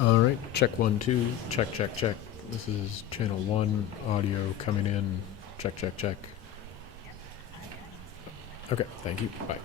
All right, check 1, 2, check, check, check. This is channel 1, audio coming in, check, check, check. Okay, thank you, bye.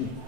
Thank you.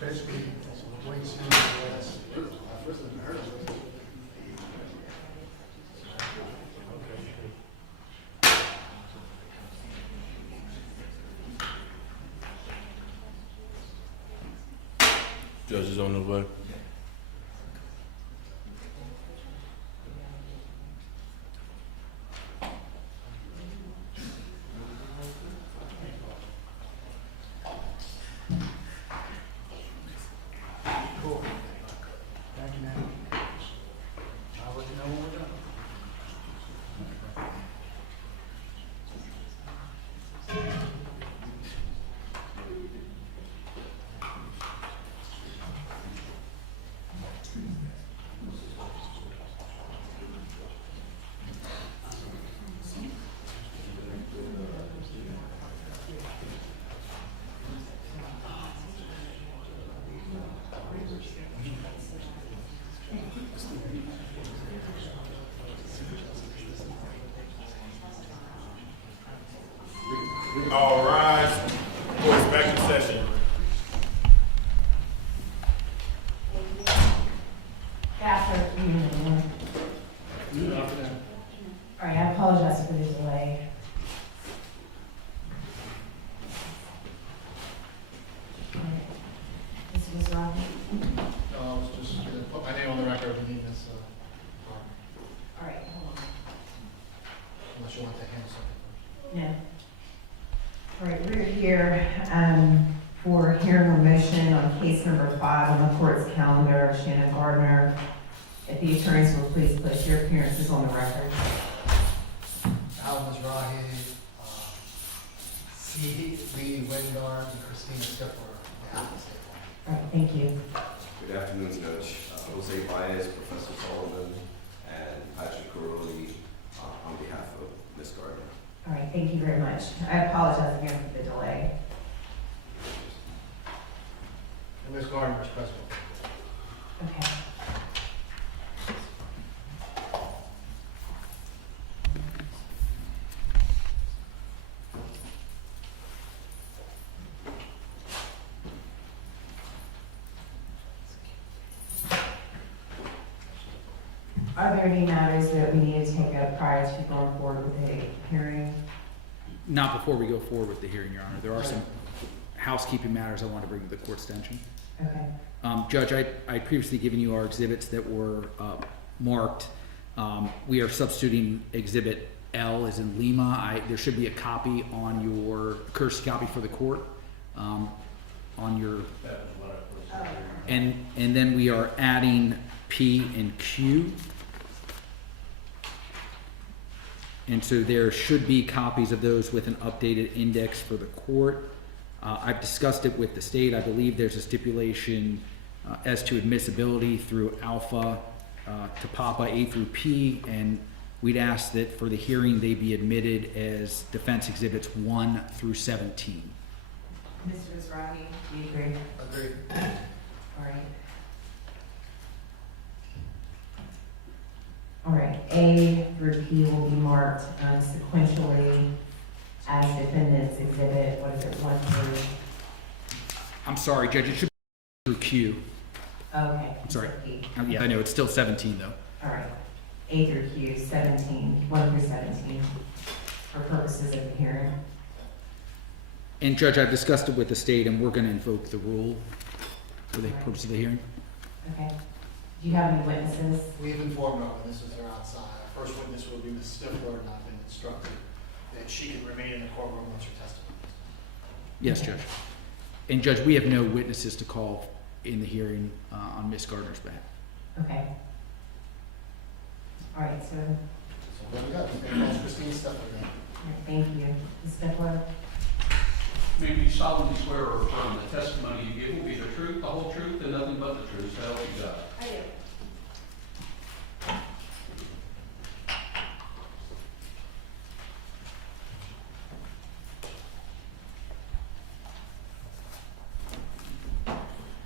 Basically, wait, see, Judge is on the way. cool. Thank you, man. I'll let you know when we're done. All rise. Court's back in session. All right, I apologize for the delay. All right. Mr. Robbie? No, I was just gonna put my name on the record if you need this, All right, hold unless you want to hand something. on. No. All right, we're here for hearing a motion on case number 5 on the court's calendar, Shanna Gardner. If the attorneys will please place your appearances on the record. Al Mizrahi, C. Lee Wingard, and Christina Stiffler, the applicant. All right, thank you. Good afternoon, Judge. Jose Baez, Professor Sullivan, and Patrick Caroli on behalf of Ms. Gardner. All right, thank you very much. I apologize again for the delay. And Ms. Gardner is present. Okay. Are there any matters that we need to take up prior to going forward with the hearing? Not before we go forward with the hearing, Your Honor. There are some housekeeping matters I want to bring to the court's attention. Okay. Judge, I previously given you our exhibits that were marked. We are substituting exhibit L as in Lima. There should be a copy on your, courtesy copy for the court, on your, and then we are adding P and Q. And so there should be copies of those with an updated index for the court. I've discussed it with the state. I believe there's a stipulation as to admissibility through alpha to Papa A through P, and we'd ask that for the hearing they be admitted as defense exhibits 1 through 17. Mr. Mizrahi, do you agree? Agreed. All right. All right, A through P will be marked sequentially as defendant's exhibit, what is it, 1 through? I'm sorry, Judge, it should be through Q. Okay. I'm sorry. P. Yeah, I know, it's still 17 though. All right, A through Q, 17, 1 through 17, for purposes of the hearing. And Judge, I've discussed it with the state and we're gonna invoke the rule for the purpose of the hearing. Okay. Do you have any witnesses? We've informed our witnesses they're outside. Our first witness will be Ms. Stiffler, and I've been instructed that she can remain in the courtroom once her testimony. Yes, Judge. And Judge, we have no witnesses to call in the hearing on Ms. Gardner's behalf. Okay. All right, so, all So what we got? We're going to call Christina Stiffler now. right, thank you. Ms. Stiffler? May you solemnly swear or affirm the testimony you give will be the truth, the whole truth, and nothing but the truth, so help you God. I do.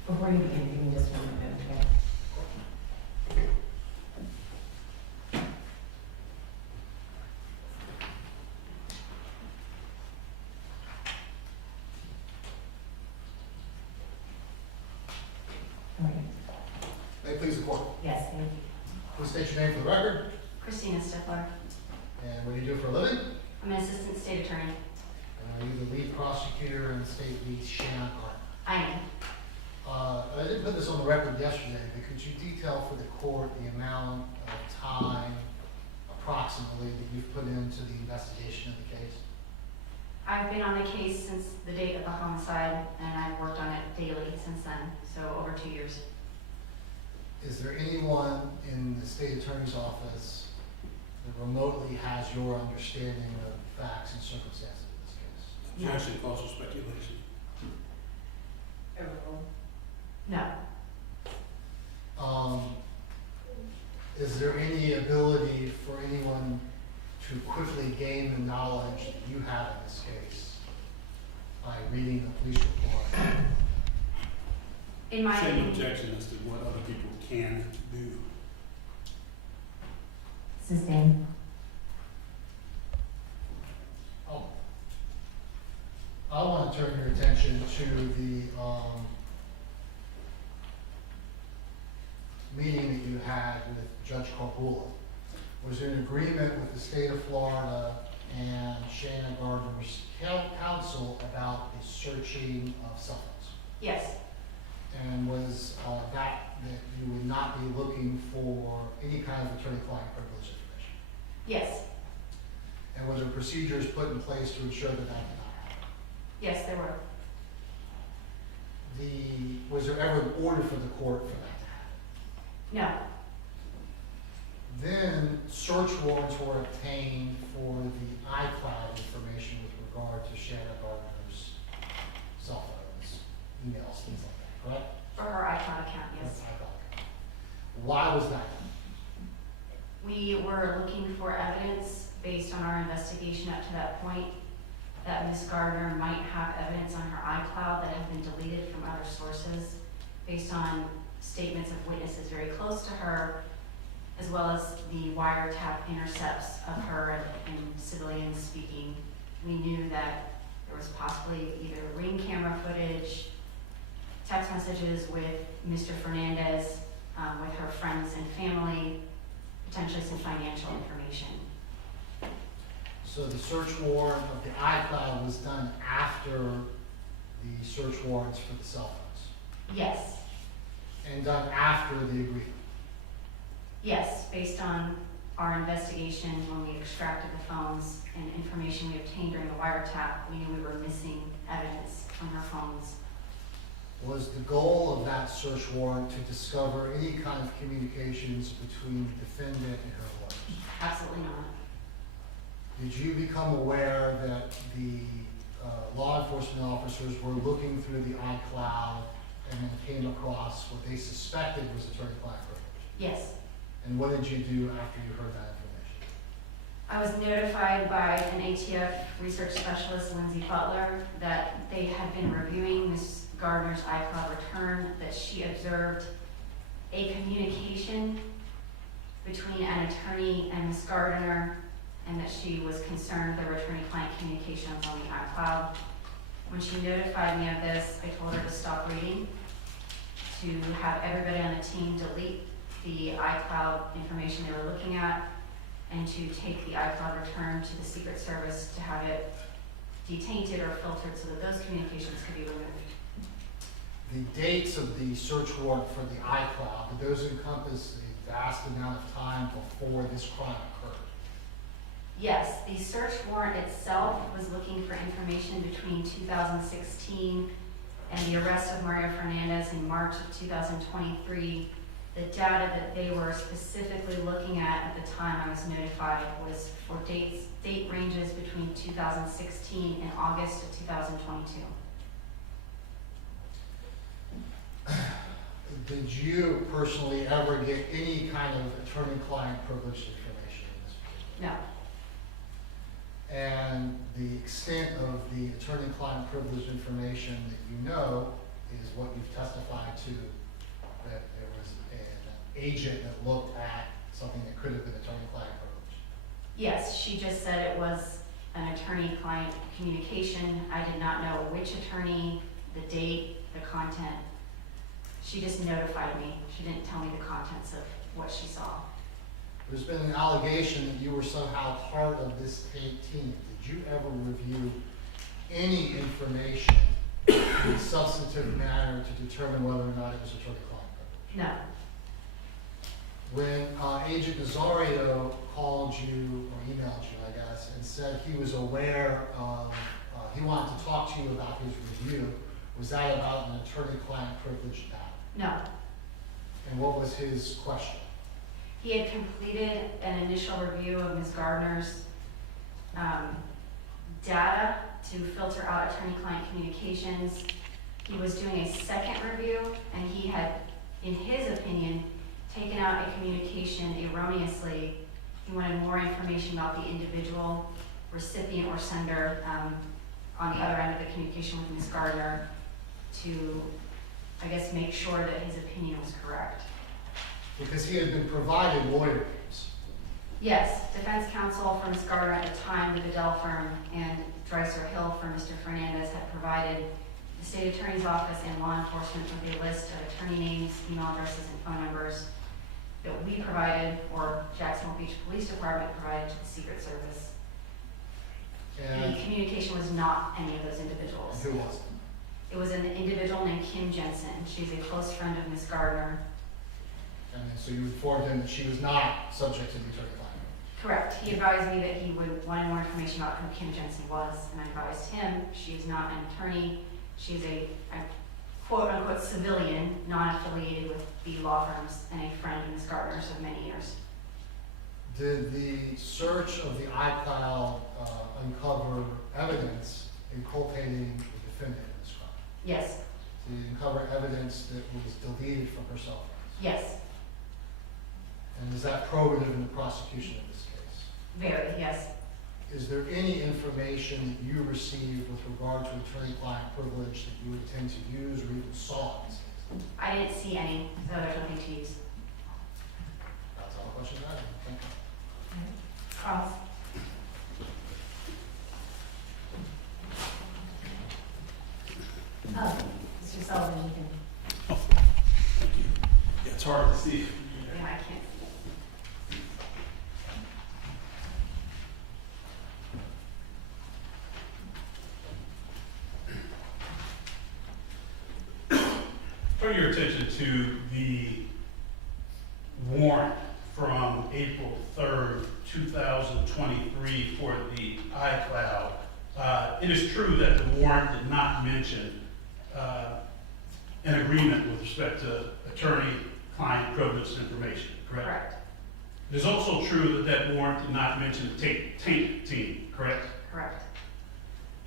Before you begin, give me just 1 minute, okay? it please the court? Yes, thank you. Please state your name for the record, Christina Stiffler. and what do you do for a living? I'm an assistant state attorney. And are you the lead prosecutor in the state v. Shanna Gardner? I am. I didn't put this on the record yesterday, but could you detail for the court the amount of time approximately that you've put into the investigation of the case? I've been on the case since the date of the homicide, and I've worked on it daily since then, so over 2 years. Is there anyone in the state attorney's office that remotely has your understanding of the facts and circumstances of this case? No. calls for speculation. No. Is there any ability for anyone to quickly gain the knowledge that you have in this case by reading the police report? In my Same objection as to what other people can do. Sustained. Oh. I want to turn your attention to the meeting that you had with Judge Corpula. Was there an agreement with the state of Florida and Shanna Gardner's counsel about the searching of cell phones? Yes. And was that you would not be looking for any kind of attorney-client privilege information? Yes. And were there procedures put in place to ensure that that did not happen? Yes, there were. Was there ever an order for the court for that to happen? No. Then search warrants were obtained for the iCloud information with regard to Shanna Gardner's cell phones, emails, things like that, correct? For her iCloud account, yes. That's iCloud. Why was that done? We were looking for evidence based on our investigation up to that point that Ms. Gardner might have evidence on her iCloud that had been deleted from other sources based on statements of witnesses very close to her, as well as the wiretap intercepts of her and civilians speaking. We knew that there was possibly either ring camera footage, text messages with Mr. Fernandez, with her friends and family, potentially some financial information. So the search warrant of the iCloud was done after the search warrants for the cell phones? Yes, And done after the agreement? yes, based on our investigation when we extracted the phones and information we obtained during the wiretap, we knew we were missing evidence from her phones. Was the goal of that search warrant to discover any kind of communications between the defendant and her lawyers? Absolutely not. Did you become aware that the law enforcement officers were looking through the iCloud and then came across what they suspected was attorney-client privilege? Yes. And what did you do after you heard that information? I was notified by an ATF research specialist, Lindsay Butler, that they had been reviewing Ms. Gardner's iCloud return, that she observed a communication between an attorney and Ms. Gardner, and that she was concerned there were attorney-client communications on the iCloud. When she notified me of this, I told her to stop reading, to have everybody on the team delete the iCloud information they were looking at, and to take the iCloud return to the Secret Service to have it detainted or filtered so that those communications could be removed. The dates of the search warrant for the iCloud, did those encompass a vast amount of time before this crime occurred? Yes, the search warrant itself was looking for information between 2016 and the arrest of Mario Fernandez in March of 2023. The data that they were specifically looking at the time I was notified was for date ranges between 2016 and August of 2022. Did you personally ever get any kind of attorney-client privileged information in this case? No, And the extent of the attorney-client privileged information that you know is what you've testified to, that there was an agent that looked at something that could have been attorney-client privilege. yes, she just said it was an attorney-client communication. I did not know which attorney, the date, the content. She just notified me. She didn't tell me the contents of what she saw. There's been an allegation that you were somehow part of this team. Did you ever review any information in a substantive manner to determine whether or not it was attorney-client privilege? No, When Agent Nazario called you, or emailed you, I guess, and said he was aware of, he wanted to talk to you about his review, was that about an attorney-client privilege matter? no. And what was his question? He had completed an initial review of Ms. Gardner's data to filter out attorney-client communications. He was doing a second review, and he had, in his opinion, taken out a communication erroneously. He wanted more information about the individual recipient or sender on the other end of the communication with Ms. Gardner to, I guess, make sure that his opinion was correct. Because he had been provided lawyer names. Yes, defense counsel for Ms. Gardner at the time, the Bedell firm, and Dreiser Hill for Mr. Fernandez had provided the state attorney's office and law enforcement with a list of attorney names, email addresses, and phone numbers that we provided, or Jacksonville Beach Police Department provided to the Secret Service. And The communication was not any of those individuals. who was it? It was an individual named Kim Jensen. She's a close friend of Ms. Gardner. And then, so you informed him that she was not subject to the attorney-client privilege. Correct. He advised me that he would want more information about who Kim Jensen was, and I advised him she is not an attorney. She's a quote-unquote civilian, non-affiliated with the law firms, and a friend of Ms. Gardner's of many years. Did the search of the iCloud uncover evidence inculcating the defendant in this crime? Yes, Did it uncover evidence that was deleted from her cell phone? yes, And is that probative in the prosecution of this case? very, yes. Is there any information that you received with regard to attorney-client privilege that you intend to use or even saw in this case? I didn't see any, so there's nothing to use. That's all the questions I have. Thank you. Cross. Oh, Mr. Sullivan, you can, Yeah, it's hard to see. yeah, I can't see. Turn your attention to the warrant from April 3rd, 2023 for the iCloud. It is true that the warrant did not mention an agreement with respect to attorney-client privileged information, correct? Correct, It is also true that that warrant did not mention the taint team, correct? correct.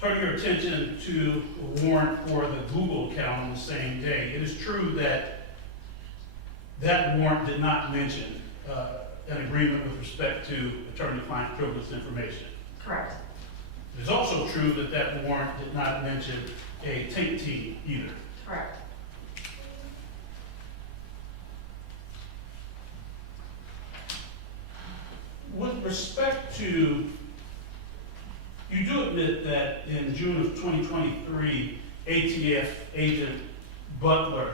Turn your attention to a warrant for the Google account on the same day. It is true that that warrant did not mention an agreement with respect to attorney-client privileged information. Correct, It is also true that that warrant did not mention a taint team either. correct. With respect to, you do admit that in June of 2023, ATF agent Butler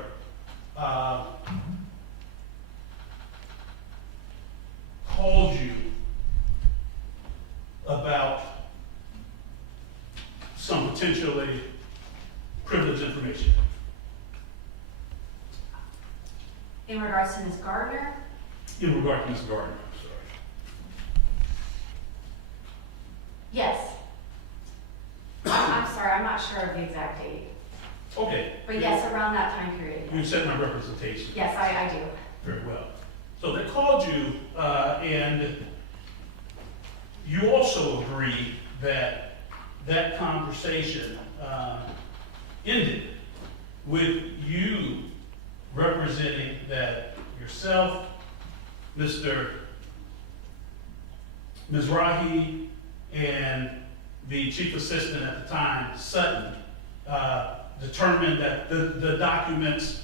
called you about some potentially privileged information. In regards to Ms. Gardner, In regard to Ms. Gardner, I'm sorry. yes. I'm sorry, I'm not sure of the exact date, Okay. but yes, around that time period. You Yes, accept my representation. yes, I do. Very well. So they called you, and you also agree that that conversation ended with you representing that yourself, Mr. Mizrahi, and the chief assistant at the time, Sutton, determined that the documents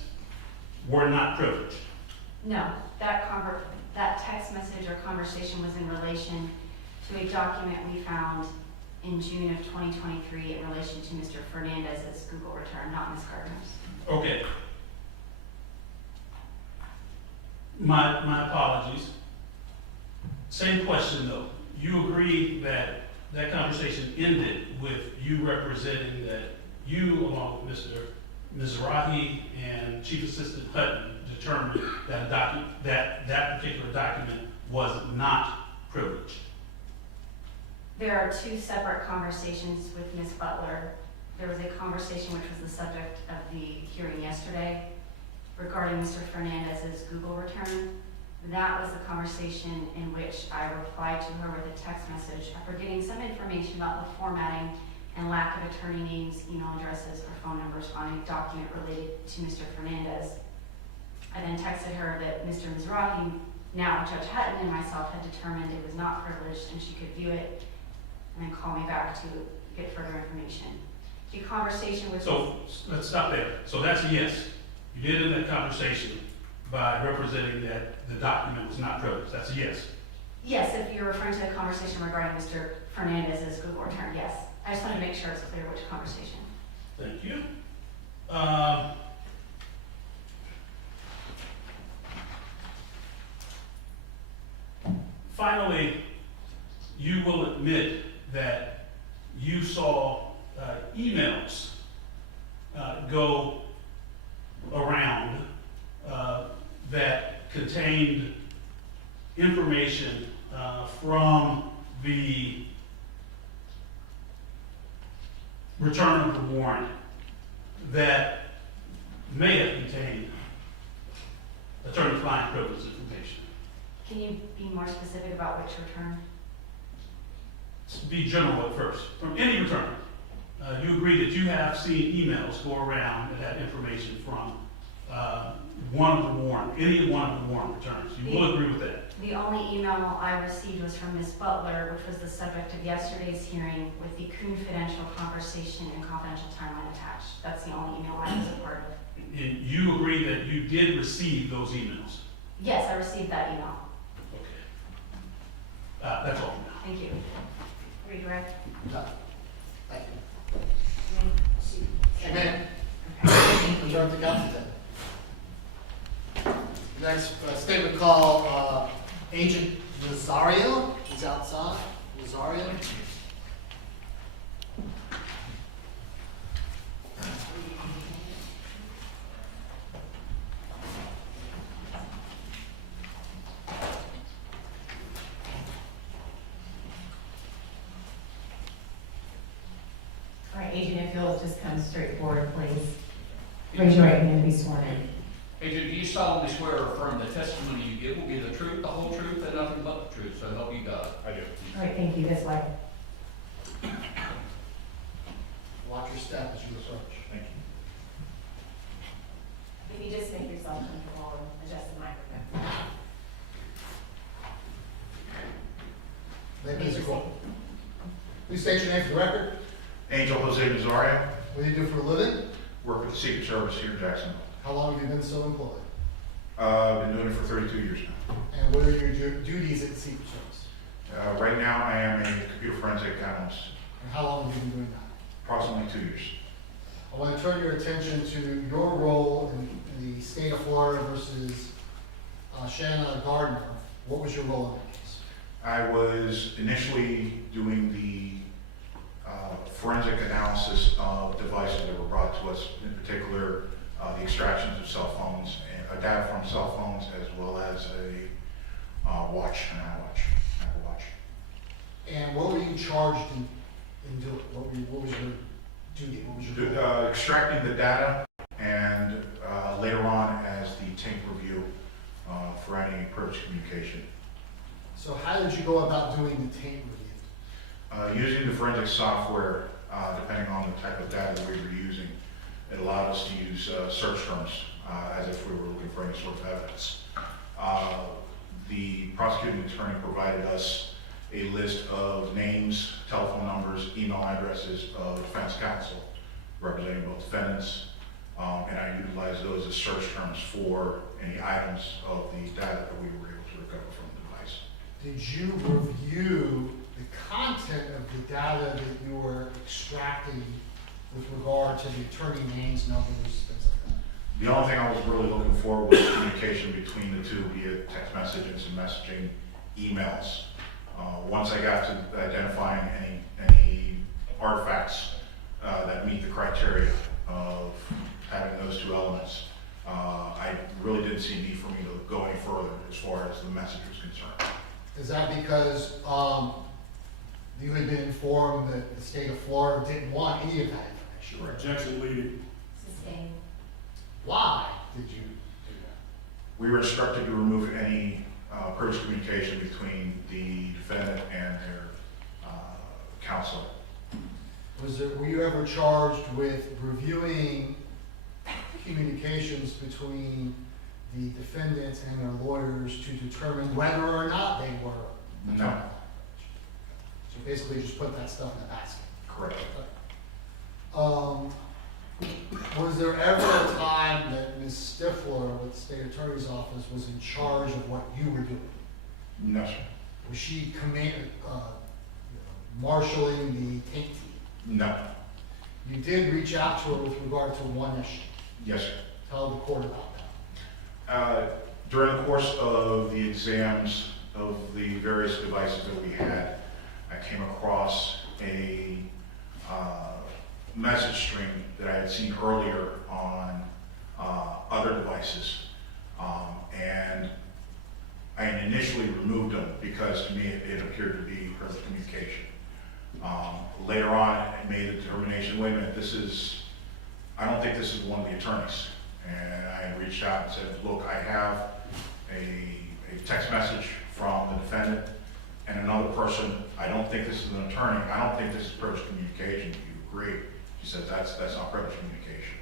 were not privileged. No, that text message or conversation was in relation to a document we found in June of 2023 in relation to Mr. Fernandez's Google return, not Ms. Gardner's. Okay. My apologies. Same question though. You agree that that conversation ended with you representing that you, along with Mr. Mizrahi and Chief Assistant Hutton, determined that that particular document was not privileged? There are two separate conversations with Ms. Butler. There was a conversation which was the subject of the hearing yesterday regarding Mr. Fernandez's Google return. That was the conversation in which I replied to her with a text message after getting some information about the formatting and lack of attorney names, email addresses, or phone numbers on a document related to Mr. Fernandez. I then texted her that Mr. Mizrahi, now Judge Hutton, and myself had determined it was not privileged and she could view it, and then call me back to get further information. The conversation was... So let's stop there. So that's a yes. You did in that conversation by representing that the document was not privileged. That's a yes. Yes, if you're referring to the conversation regarding Mr. Fernandez's Google return, yes. I just want to make sure it's clear which conversation. Thank you. Finally, you will admit that you saw emails go around that contained information from the return of the warrant that may have contained attorney-client privilege information. Can you be more specific about which return? Be general at first. From any return, you agree that you have seen emails go around that have information from one of the warrant, any one of the warrant returns. You will agree with that? The only email I received was from Ms. Butler, which was the subject of yesterday's hearing with the confidential conversation and confidential timeline attached. That's the only email I was a part of. And you agree that you did receive those emails? Yes, I received that email. Okay. That's all for now. Thank you. Redirect. No. Thank you. Okay. Amen. Return to counsel. Next statement call, Agent Nazario is outside. Nazario. All right, Agent, if you'll just come straight forward, please. Raise your right hand and be sworn in. Agent, do you solemnly swear or affirm the testimony you give will be the truth, the whole truth, and nothing but the truth, so help you God? I do. All right, thank you. This way. Watch your step as you approach. Thank you. If you just make yourself comfortable and adjust the microphone. Please call. Please state your name for the record. Angel Jose Nazario, What do you do for a living? work with the Secret Service here in Jacksonville. How long have you been so employed? I've been doing it for 32 years now. And what are your duties at the Secret Service? Right now, I am a computer forensic analyst, And how long have you been doing that? approximately 2 years. I want to turn your attention to your role in the state of Florida versus Shanna Gardner. What was your role in that case? I was initially doing the forensic analysis of devices that were brought to us, in particular the extractions of cell phones, and data from cell phones, as well as a watch, an Apple Watch. And what were you charged in doing? What was your duty? What was your role? Extracting the data, and later on as the tape review for any privileged communication. So how did you go about doing the tape review? Using the forensic software, depending on the type of data that we were using, it allowed us to use search terms as if we were looking for any sort of evidence. The prosecuting attorney provided us a list of names, telephone numbers, email addresses of defense counsel representing both defendants, and I utilized those as search terms for any items of the data that we were able to recover from the device. Did you review the content of the data that you were extracting with regard to the attorney names, numbers, things like that? The only thing I was really looking for was communication between the two via text messages and messaging, emails. Once I got to identifying any artifacts that meet the criteria of having those two elements, I really didn't see need for me to go any further as far as the message was concerned. Is that because you had been informed that the state of Florida didn't want any of that information? Objection leading. Sustained. Why did you do that? We were instructed to remove any privileged communication between the defendant and their counsel. Were you ever charged with reviewing communications between the defendants and their lawyers to determine whether or not they were? No. So basically you just put that stuff in the basket. Correct. Was there ever a time that Ms. Stiffler with the state attorney's office was in charge of what you were doing? No, sir. Was she marshaling the tape? No. You did reach out to her with regard to one issue. Yes, sir. Tell the court about that. During the course of the exams of the various devices that we had, I came across a message string that I had seen earlier on other devices. And I had initially removed them because to me it appeared to be privileged communication. Later on, I made a determination, wait a minute, I don't think this is one of the attorneys. And I reached out and said, look, I have a text message from the defendant and another person. I don't think this is an attorney. I don't think this is privileged communication. Do you agree? She said, that's not privileged communication.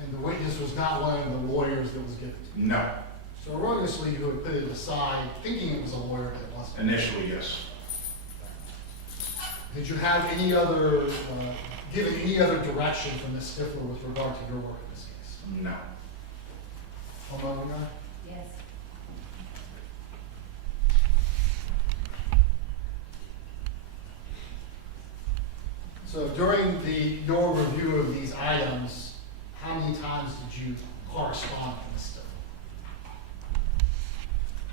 And the witness was not one of the lawyers that was given to you? No. So erroneously, you had put it aside, thinking it was a lawyer, but it wasn't? Initially, yes. Did you have any other, given any other direction from Ms. Stiffler with regard to your work in this case? No. Homeowner? Yes. So during your review of these items, how many times did you correspond with Ms. Stiffler?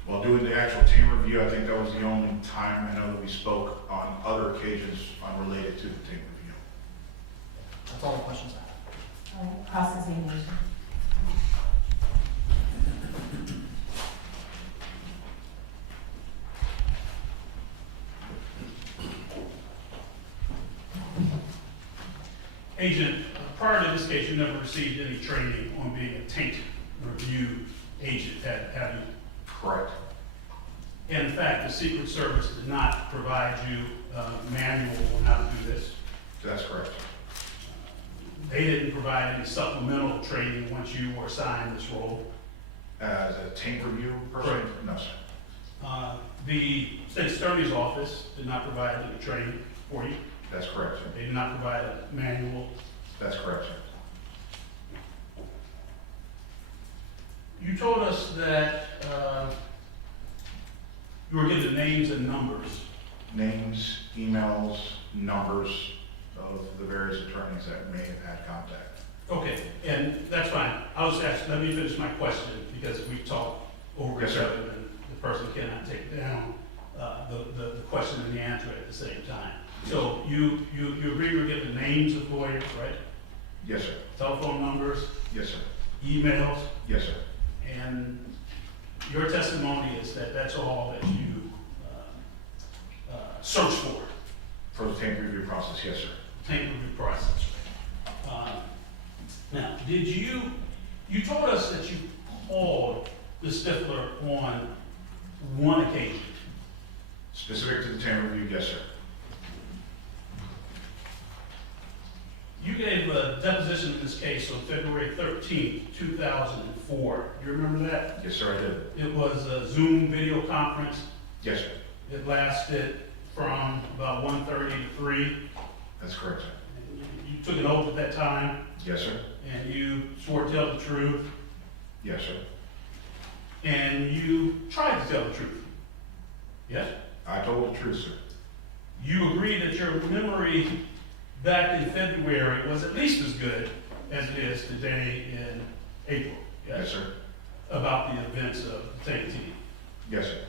While doing the actual team review, I think that was the only time I know that we spoke on other occasions unrelated to the team review. That's all the questions I have. All right, cross-examination. Agent, prior to this case, you never received any training on being a taint review agent, have you? Correct. And in fact, the Secret Service did not provide you a manual on how to do this. That's correct. They didn't provide any supplemental training once you were assigned this role. As a team review person? Correct. No, sir. The State Attorney's Office did not provide any training for you. That's correct, sir. They did not provide a manual. That's correct, sir. You told us that you were given names and numbers. Names, emails, numbers of the various attorneys that may have had contact. Okay, and that's fine. I was asked, let me finish my question because we talked over Yes, each sir. other and the person cannot take down the question and the answer at the same time. So you agree you're given names of lawyers, right? Yes, sir. Telephone numbers, Yes, sir. emails, Yes, sir. and your testimony is that that's all that you search for, For the team review process, yes, sir. tank review process. Now, you told us that you called Ms. Stiffler on one occasion. Specific to the team review, yes, sir. You gave a deposition in this case on February 13th, 2004. Do you remember that? Yes, sir, I did. It was a Zoom video conference. Yes, sir. It lasted from about 1:30 to 3. That's correct, sir. You took an oath at that time, Yes, sir. and you swore to tell the truth, Yes, sir. and you tried to tell the truth. Yes? I told the truth, sir. You agree that your memory back in February was at least as good as it is today in April. Yes, sir. About the events of Tank T. Yes, sir.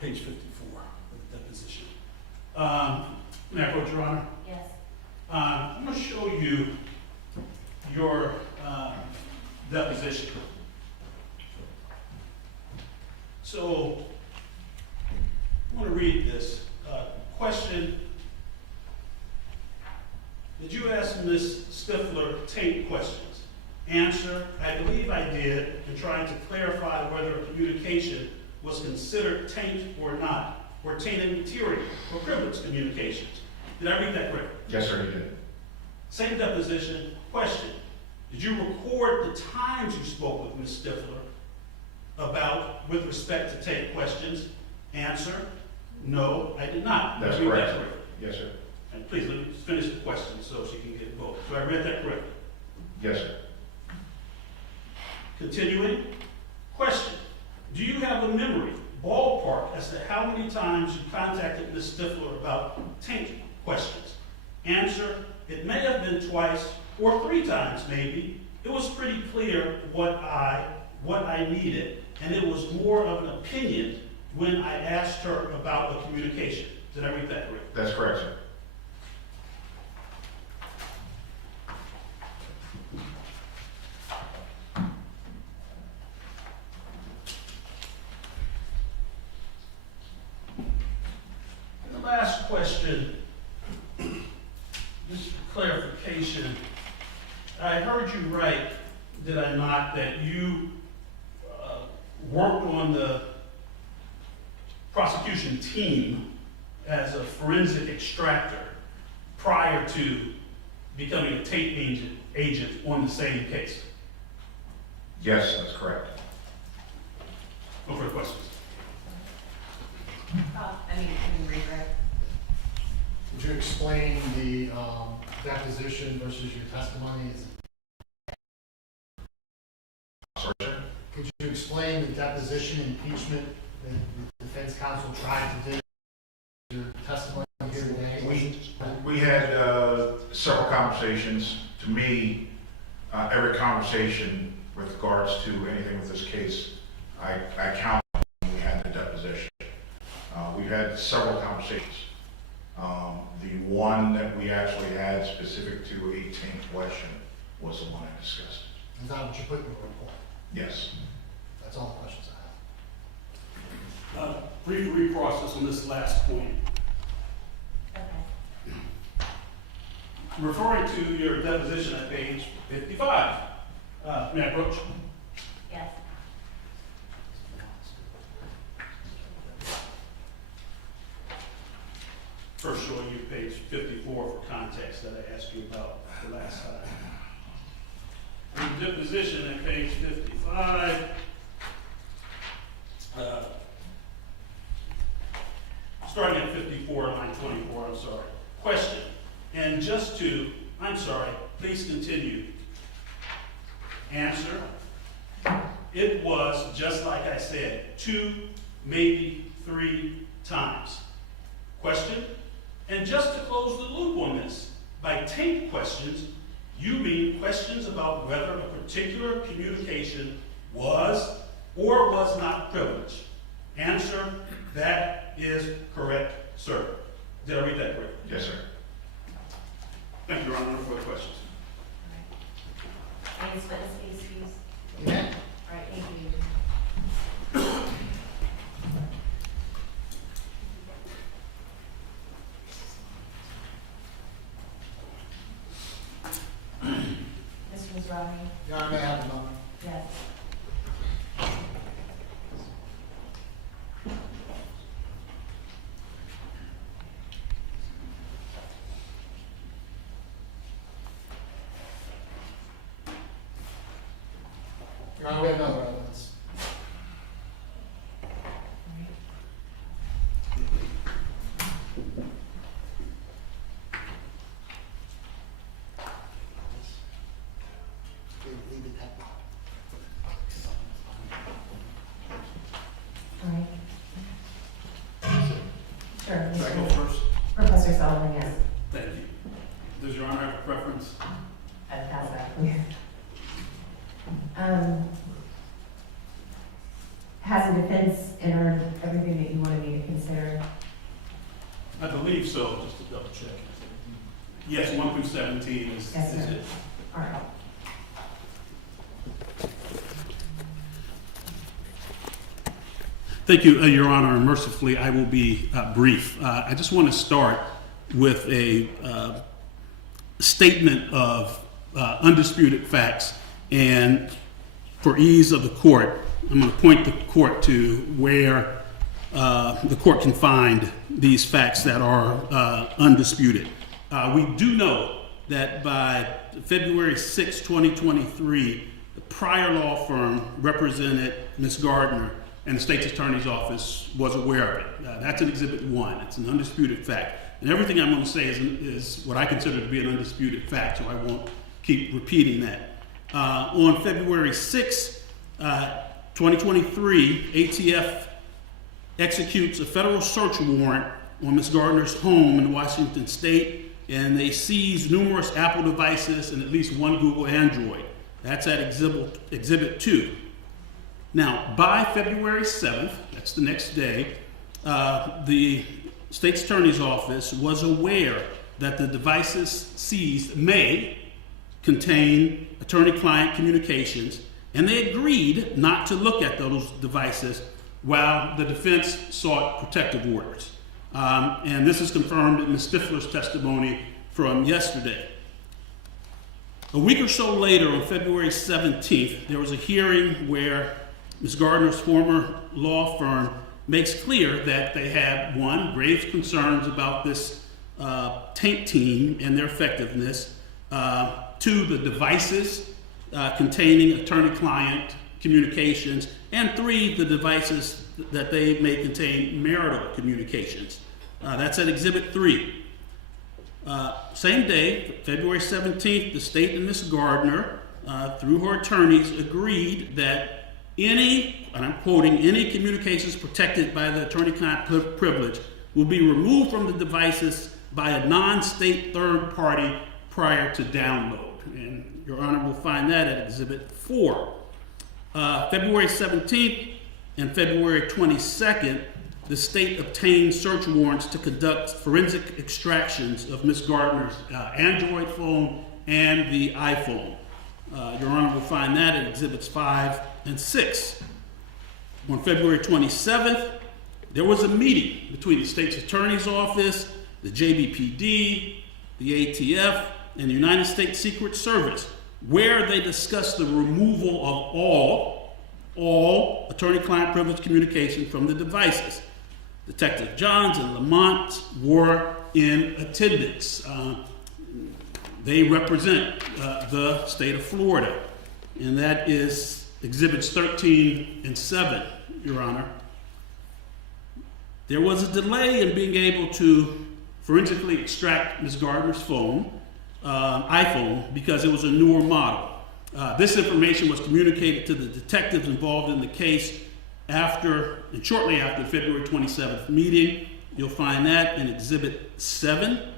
Page 54 of the deposition. May I approach, Your Honor? Yes. I'm going to show you your deposition. So, I'm going to read this. Question: did you ask Ms. Stiffler taint questions? Answer: I believe I did, in trying to clarify whether a communication was considered taint or not, or tainted material, or privileged communications. Did I read that correctly? Yes, sir, you did. Same deposition. Question: did you record the times you spoke with Ms. Stiffler with respect to taint questions? Answer: no, I did not. Did I That's read correct. that correctly? Yes, sir. And please, let me finish the question so she can get both. So I read that correctly. Yes, sir. Continuing. Question: do you have a memory, ballpark, as to how many times you contacted Ms. Stiffler about taint questions? Answer: it may have been twice or 3 times maybe. It was pretty clear what I needed, and it was more of an opinion when I asked her about a communication. Did I read that correctly? That's correct, sir. And the last question, just for clarification, I heard you right, did I not, that you worked on the prosecution team as a forensic extractor prior to becoming a tape agent on the same case? Yes, that's correct. No further questions. I mean, redirect. Would you explain the deposition versus your testimony? Sorry, sir. Could you explain the deposition impeachment that the defense counsel tried to do? Your testimony here today? We had several conversations. To me, every conversation with regards to anything with this case, I count when we had the deposition. We've had several conversations. The one that we actually had specific to a taint question was the one I discussed. Is that what you put in your report? Yes. That's all the questions I have. Brief reprocess on this last point. Okay. Referring to your deposition at page 55, may I approach? Yes. First showing you page 54 for context that I asked you about the last time. In deposition at page 55, starting at 54, line 24, I'm sorry. Question: and just to, I'm sorry, please continue. Answer: it was, just like I said, 2, maybe 3 times. Question: and just to close the loop on this, by taint questions, you mean questions about whether a particular communication was or was not privileged? Answer: that is correct, sir. Did I read that correctly? Yes, sir. Thank you, Your Honor. No further questions. Any witness be excused? Amen. All right, thank you. Mr. Nazario? Your Honor, may I have a moment? Yes. Your Honor, we have another evidence. Leave it at that. All right. Sure. Should I go first? Professor Sullivan, yes. Thank you. Does Your Honor have a preference? How's that clear? Has the defense entered everything that you wanted me to consider? I believe so, just to double check. Yes, 1 through 17 is Yes, sir. it. All right. Thank you, Your Honor, and mercifully, I will be brief. I just want to start with a statement of undisputed facts, and for ease of the court, I'm going to point the court to where the court can find these facts that are undisputed. We do know that by February 6, 2023, the prior law firm represented Ms. Gardner, and the state's attorney's office was aware of it. That's an Exhibit 1. It's an undisputed fact. And everything I'm going to say is what I consider to be an undisputed fact, so I won't keep repeating that. On February 6, 2023, ATF executes a federal search warrant on Ms. Gardner's home in Washington State, and they seize numerous Apple devices and at least one Google Android. That's at Exhibit 2. Now, by February 7th, that's the next day, the state's attorney's office was aware that the devices seized may contain attorney-client communications, and they agreed not to look at those devices while the defense sought protective orders. And this is confirmed in Ms. Stiffler's testimony from yesterday. A week or so later, on February 17th, there was a hearing where Ms. Gardner's former law firm makes clear that they had, one, grave concerns about this taint team and their effectiveness, two, the devices containing attorney-client communications, and three, the devices that they may contain marital communications. That's at Exhibit 3. Same day, February 17th, the state and Ms. Gardner, through her attorneys, agreed that any, and I'm quoting, any communications protected by the attorney-client privilege will be removed from the devices by a non-state third party prior to download. And Your Honor will find that at Exhibit 4. February 17th and February 22nd, the state obtained search warrants to conduct forensic extractions of Ms. Gardner's Android phone and the iPhone. Your Honor will find that at Exhibits 5 and 6. On February 27th, there was a meeting between the state's attorney's office, the JBPD, the ATF, and the United States Secret Service, where they discussed the removal of all attorney-client privilege communication from the devices. Detective Johns and Lamont were in attendance. They represent the state of Florida, and that is Exhibits 13 and 7, Your Honor. There was a delay in being able to forensically extract Ms. Gardner's phone, iPhone, because it was a newer model. This information was communicated to the detectives involved in the case shortly after the February 27th meeting. You'll find that in Exhibit 7.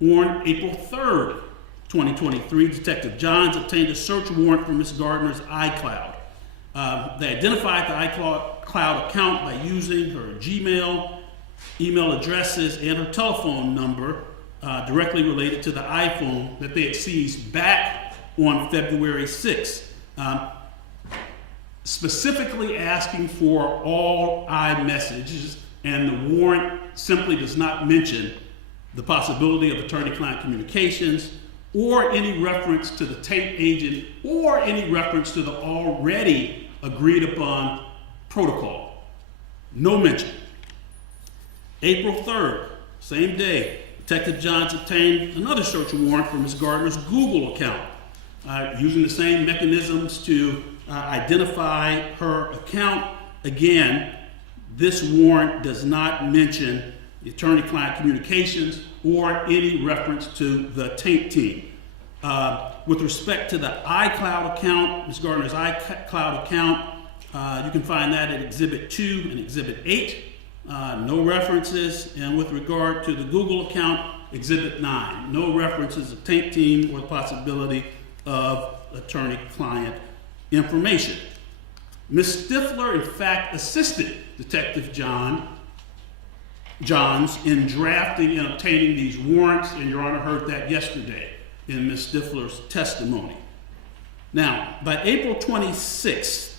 On April 3rd, 2023, Detective Johns obtained a search warrant for Ms. Gardner's iCloud. They identified the iCloud account by using her Gmail, email addresses, and her telephone number directly related to the iPhone that they had seized back on February 6th, specifically asking for all iMessages, and the warrant simply does not mention the possibility of attorney-client communications or any reference to the tape agent or any reference to the already agreed upon protocol. No mention. April 3rd, same day, Detective Johns obtained another search warrant for Ms. Gardner's Google account, using the same mechanisms to identify her account. Again, this warrant does not mention the attorney-client communications or any reference to the tape team. With respect to the iCloud account, Ms. Gardner's iCloud account, you can find that at Exhibit 2 and Exhibit 8. No references. And with regard to the Google account, Exhibit 9, no references to taint team or the possibility of attorney-client information. Ms. Stiffler, in fact, assisted Detective Johns in drafting and obtaining these warrants, and Your Honor heard that yesterday in Ms. Stiffler's testimony. Now, by April 26,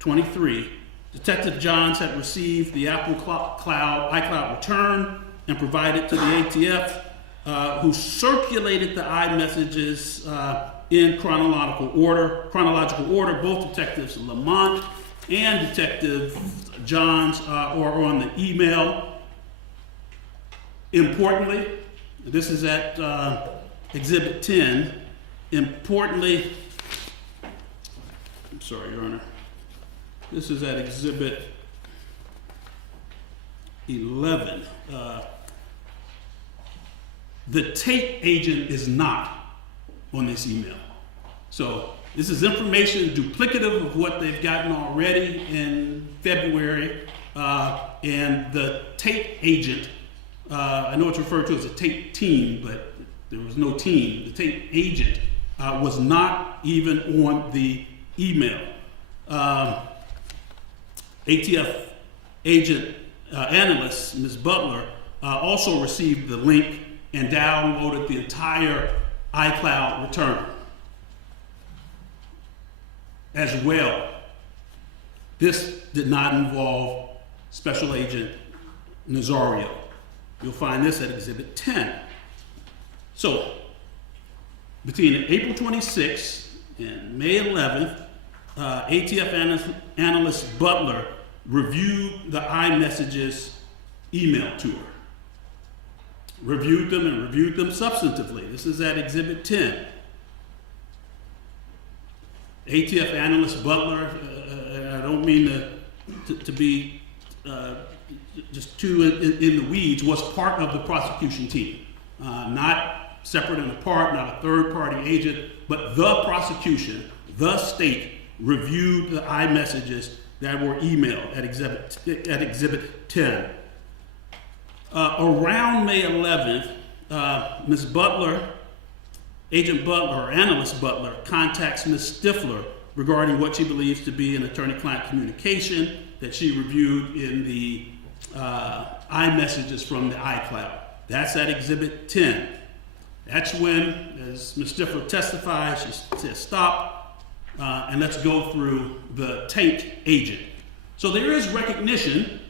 23, Detective Johns had received the iCloud return and provided to the ATF, who circulated the iMessages in chronological order. Both Detectives Lamont and Detective Johns are on the email. Importantly, this is at Exhibit 10. Importantly, I'm sorry, Your Honor. This is at Exhibit 11. The tape agent is not on this email. So this is information duplicative of what they've gotten already in February. And the tape agent, I know it's referred to as a tape team, but there was no team. The tape agent was not even on the email. ATF agent analyst, Ms. Butler, also received the link and downloaded the entire iCloud return as well. This did not involve Special Agent Nazario. You'll find this at Exhibit 10. So, between April 26th and May 11th, ATF analyst Butler reviewed the iMessages emailed to her. Reviewed them substantively. This is at Exhibit 10. ATF analyst Butler, I don't mean to be just too in the weeds, was part of the prosecution team. Not separate and apart, not a third-party agent, but the prosecution, the state, reviewed the iMessages that were emailed at Exhibit 10. Around May 11th, Ms. Butler, Agent Butler, or Analyst Butler, contacts Ms. Stiffler regarding what she believes to be an attorney-client communication that she reviewed in the iMessages from the iCloud. That's at Exhibit 10. That's when, as Ms. Stiffler testifies, she says, stop, and let's go through the taint agent. So there is recognition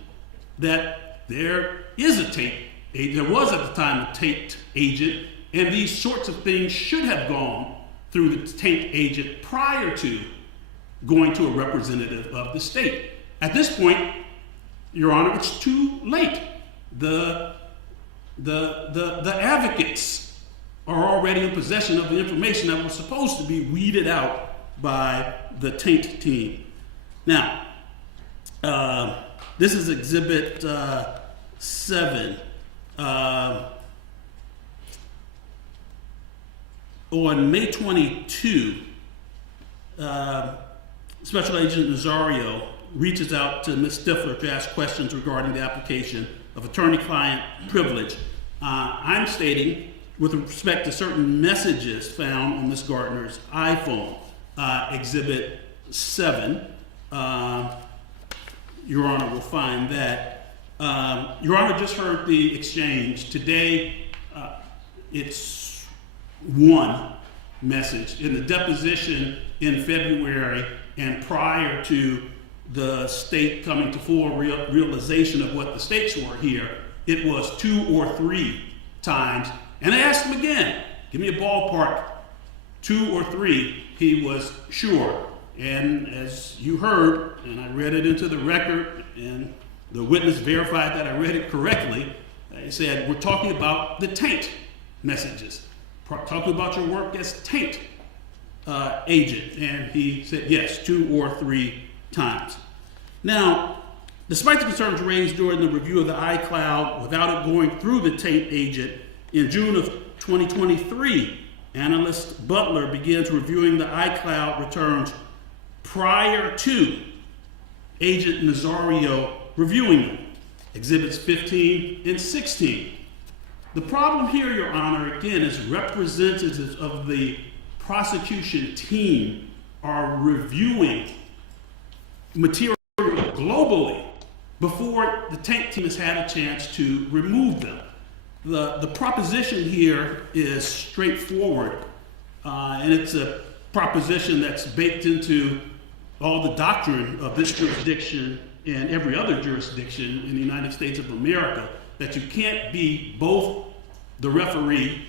that there is a taint agent. There was at the time a taint agent, and these sorts of things should have gone through the taint agent prior to going to a representative of the state. At this point, Your Honor, it's too late. The advocates are already in possession of the information that was supposed to be weeded out by the taint team. Now, this is Exhibit 7. On May 22, Special Agent Nazario reaches out to Ms. Stiffler to ask questions regarding the application of attorney-client privilege. I'm stating, with respect to certain messages found on Ms. Gardner's iPhone, Exhibit 7, Your Honor will find that. Your Honor just heard the exchange. Today, it's one message. In the deposition in February and prior to the state coming to full realization of what the stakes were here, it was 2 or 3 times. And I asked him again, give me a ballpark, 2 or 3, he was sure. And as you heard, and I read it into the record, and the witness verified that I read it correctly, he said, we're talking about the taint messages. Talking about your work as taint agent. And he said, yes, 2 or 3 times. Now, despite the concerns raised during the review of the iCloud without it going through the taint agent, in June of 2023, Analyst Butler begins reviewing the iCloud returns prior to Agent Nazario reviewing them, Exhibits 15 and 16. The problem here, Your Honor, again, is representatives of the prosecution team are reviewing material globally before the tank team has had a chance to remove them. The proposition here is straightforward, and it's a proposition that's baked into all the doctrine of this jurisdiction and every other jurisdiction in the United States of America, that you can't be both the referee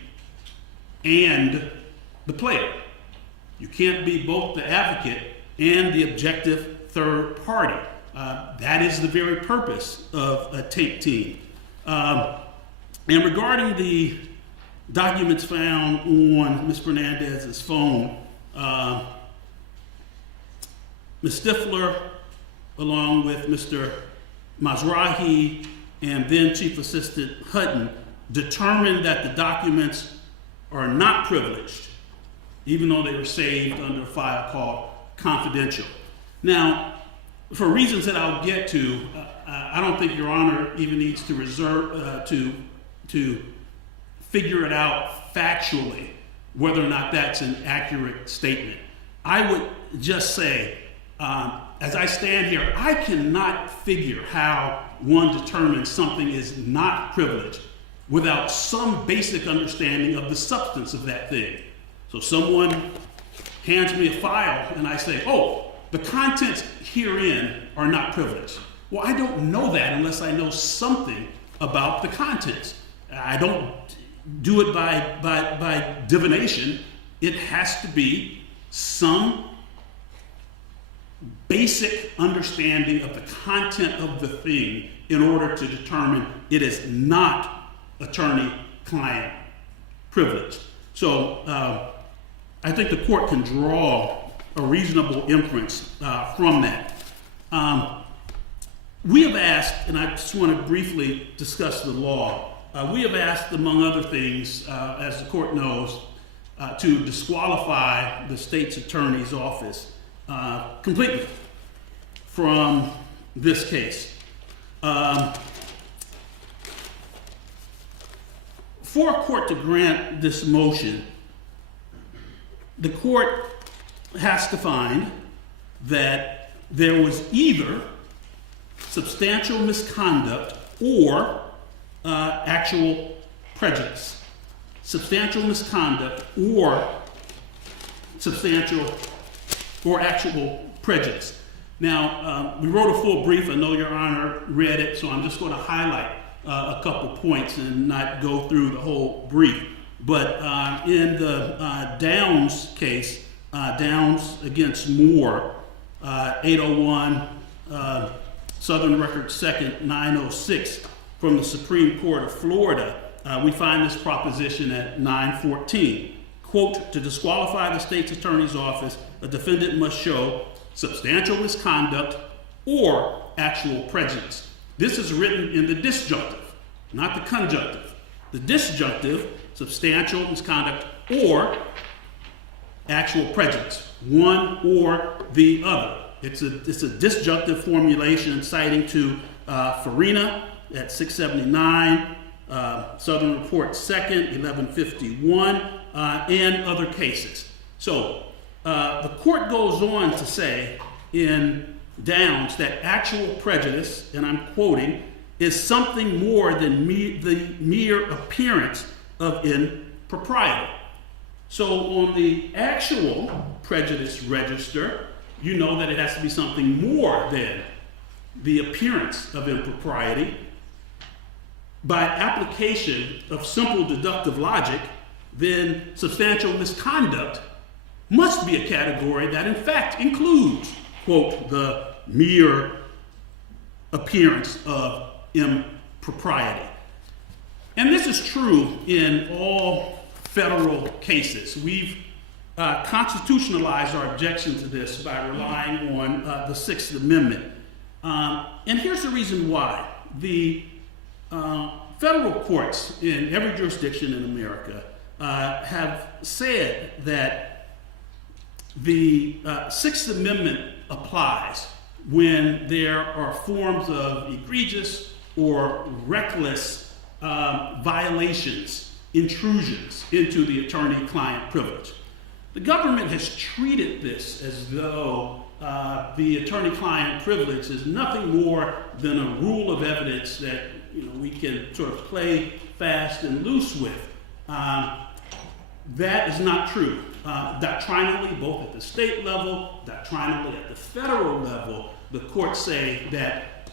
and the player. You can't be both the advocate and the objective third party. That is the very purpose of a tape team. And regarding the documents found on Ms. Fernandez's phone, Ms. Stiffler, along with Mr. Mazrahi and then Chief Assistant Hutton, determined that the documents are not privileged, even though they were saved under a file called confidential. Now, for reasons that I'll get to, I don't think Your Honor even needs to reserve to figure it out factually whether or not that's an accurate statement. I would just say, as I stand here, I cannot figure how one determines something is not privileged without some basic understanding of the substance of that thing. So someone hands me a file and I say, oh, the contents herein are not privileged. Well, I don't know that unless I know something about the contents. I don't do it by divination. It has to be some basic understanding of the content of the thing in order to determine it is not attorney-client privileged. So I think the court can draw a reasonable inference from that. We have asked, and I just want to briefly discuss the law, we have asked, among other things, as the court knows, to disqualify the state's attorney's office completely from this case. For a court to grant this motion, the court has to find that there was either substantial misconduct or actual prejudice. Substantial misconduct or actual prejudice. Now, we wrote a full brief. I know Your Honor read it, so I'm just going to highlight a couple points and not go through the whole brief. But in the Downs case, Downs against Moore, 801 Southern Record 2nd 906 from the Supreme Court of Florida, we find this proposition at 914. Quote, to disqualify the state's attorney's office, a defendant must show substantial misconduct or actual prejudice. This is written in the disjunctive, not the conjunctive. The disjunctive, substantial misconduct or actual prejudice, one or the other. It's a disjunctive formulation citing to Farina at 679, Southern Report 2nd, 1151, and other cases. So the court goes on to say in Downs that actual prejudice, and I'm quoting, is something more than the mere appearance of impropriety. So on the actual prejudice register, you know that it has to be something more than the appearance of impropriety. By application of simple deductive logic, then substantial misconduct must be a category that in fact includes, quote, the mere appearance of impropriety. And this is true in all federal cases. We've constitutionalized our objection to this by relying on the Sixth Amendment. And here's the reason why. The federal courts in every jurisdiction in America have said that the Sixth Amendment applies when there are forms of egregious or reckless violations, intrusions into the attorney-client privilege. The government has treated this as though the attorney-client privilege is nothing more than a rule of evidence that we can sort of play fast and loose with. That is not true. Doctrinally, both at the state level, doctrinally at the federal level, the courts say that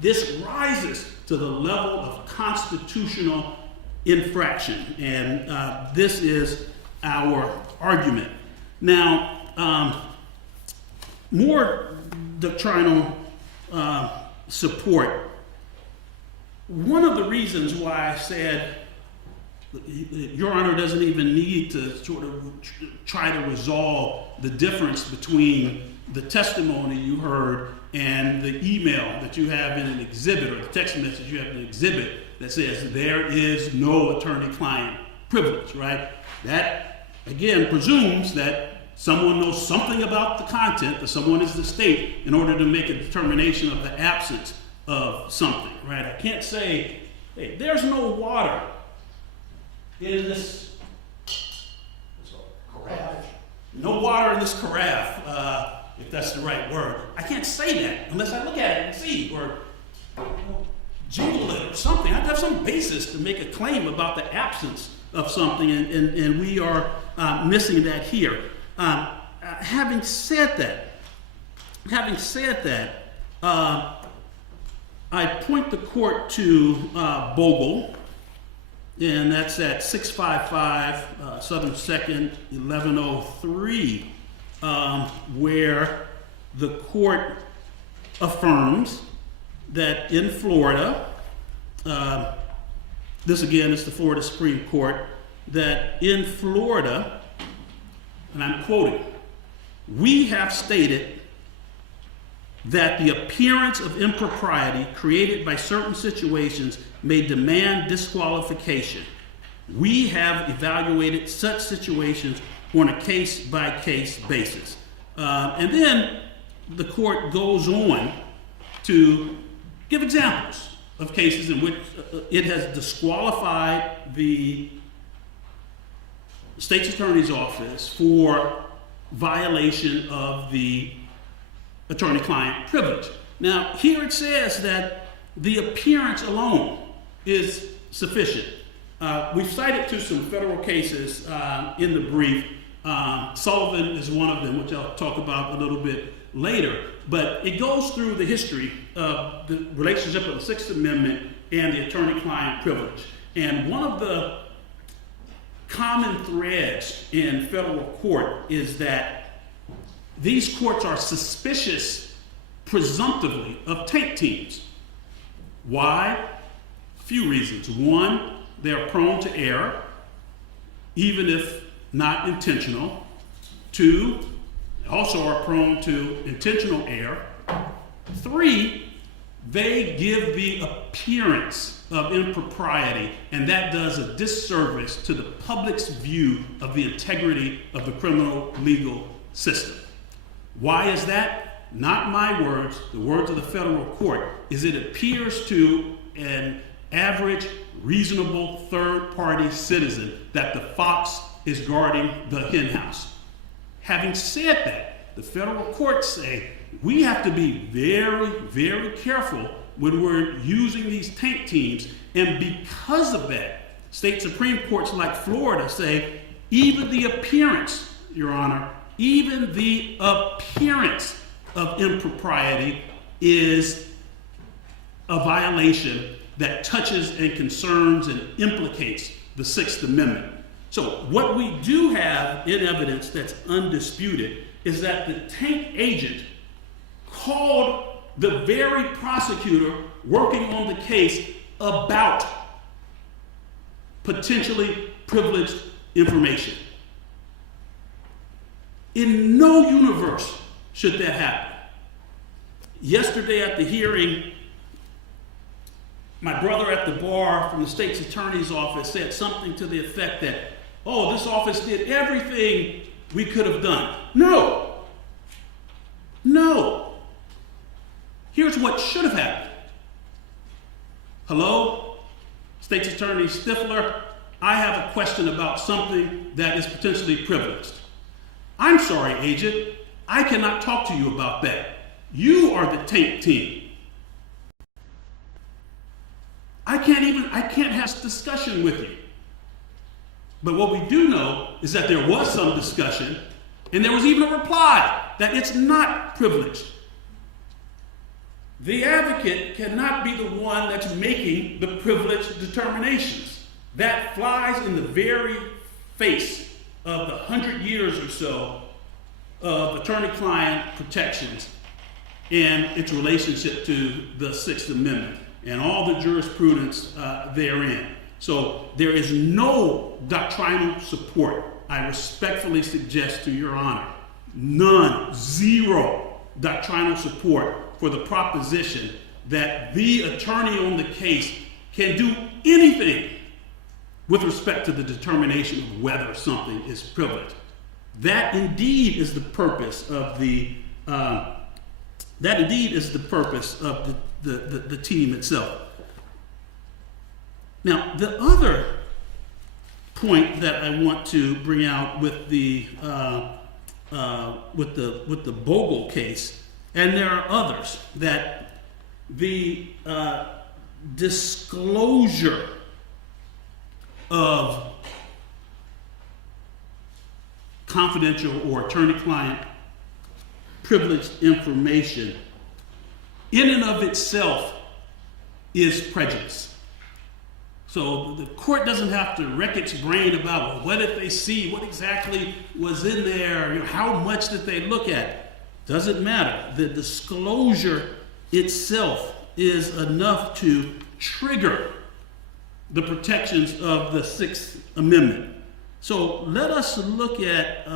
this rises to the level of constitutional infraction, and this is our argument. Now, more doctrinal support. One of the reasons why I said Your Honor doesn't even need to sort of try to resolve the difference between the testimony you heard and the email that you have in an exhibit, or the text message you have in an exhibit that says there is no attorney-client privilege, right? That, again, presumes that someone knows something about the content, that someone is the state, in order to make a determination of the absence of something, right? I can't say, hey, there's no water in this carafe. No water in this carafe, if that's the right word. I can't say that unless I look at it and see, or jingle it or something. I have to have some basis to make a claim about the absence of something, and we are missing that here. Having said that, I point the court to Bogle, and that's at 655 Southern 2nd, 1103, where the court affirms that in Florida, this again is the Florida Supreme Court, that in Florida, and I'm quoting, we have stated that the appearance of impropriety created by certain situations may demand disqualification. We have evaluated such situations on a case-by-case basis. And then the court goes on to give examples of cases in which it has disqualified the state's attorney's office for violation of the attorney-client privilege. Now, here it says that the appearance alone is sufficient. We've cited to some federal cases in the brief. Sullivan is one of them, which I'll talk about a little bit later. But it goes through the history of the relationship of the Sixth Amendment and the attorney-client privilege. And one of the common threads in federal court is that these courts are suspicious, presumptively, of taint teams. Why? A few reasons. One, they're prone to error, even if not intentional. Two, they also are prone to intentional error. Three, they give the appearance of impropriety, and that does a disservice to the public's view of the integrity of the criminal legal system. Why is that? Not my words, the words of the federal court, is it appears to an average, reasonable third-party citizen that the fox is guarding the henhouse. Having said that, the federal courts say we have to be very, very careful when we're using these taint teams, and because of that, state Supreme Courts like Florida say even the appearance, Your Honor, even the appearance of impropriety is a violation that touches and concerns and implicates the Sixth Amendment. So what we do have in evidence that's undisputed is that the taint agent called the very prosecutor working on the case about potentially privileged information. In no universe should that happen. Yesterday at the hearing, my brother at the bar from the state's attorney's office said something to the effect that, oh, this office did everything we could have done. No. Here's what should have happened. Hello? State's Attorney Stiffler, I have a question about something that is potentially privileged. I'm sorry, agent, I cannot talk to you about that. You are the taint team. I can't have this discussion with you. But what we do know is that there was some discussion, and there was even a reply that it's not privileged. The advocate cannot be the one that's making the privilege determinations. That flies in the very face of the 100 years or so of attorney-client protections and its relationship to the Sixth Amendment and all the jurisprudence therein. So there is no doctrinal support, I respectfully suggest to Your Honor, none, zero doctrinal support for the proposition that the attorney on the case can do anything with respect to the determination of whether something is privileged. That indeed is the purpose of the team itself. Now, the other point that I want to bring out with the Bogle case, and there are others, that the disclosure of confidential or attorney-client privileged information in and of itself is prejudice. So the court doesn't have to wreck its brain about, well, what did they see, what exactly was in there, how much did they look at. Doesn't matter. The disclosure itself is enough to trigger the protections of the Sixth Amendment. So let us look at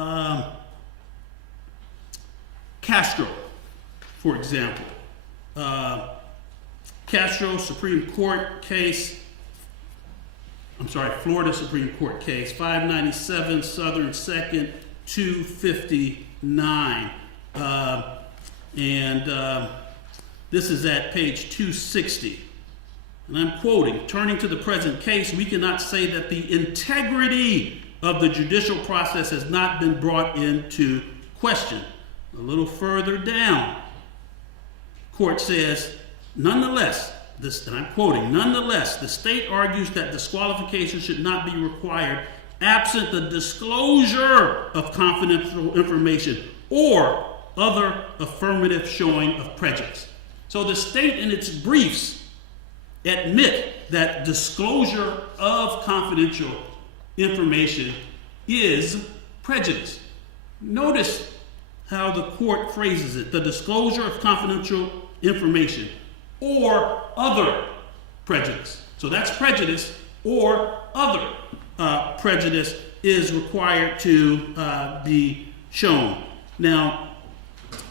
Castro, for example. Castro Supreme Court case, Florida Supreme Court case, 597 Southern 2nd, 259. This is at page 260. And I'm quoting, turning to the present case, we cannot say that the integrity of the judicial process has not been brought into question. A little further down, court says, nonetheless, and I'm quoting, nonetheless, the state argues that disqualification should not be required absent the disclosure of confidential information or other affirmative showing of prejudice. So the state in its briefs admit that disclosure of confidential information is prejudice. Notice how the court phrases it, the disclosure of confidential information or other prejudice. So that's prejudice, or other prejudice is required to be shown. Now,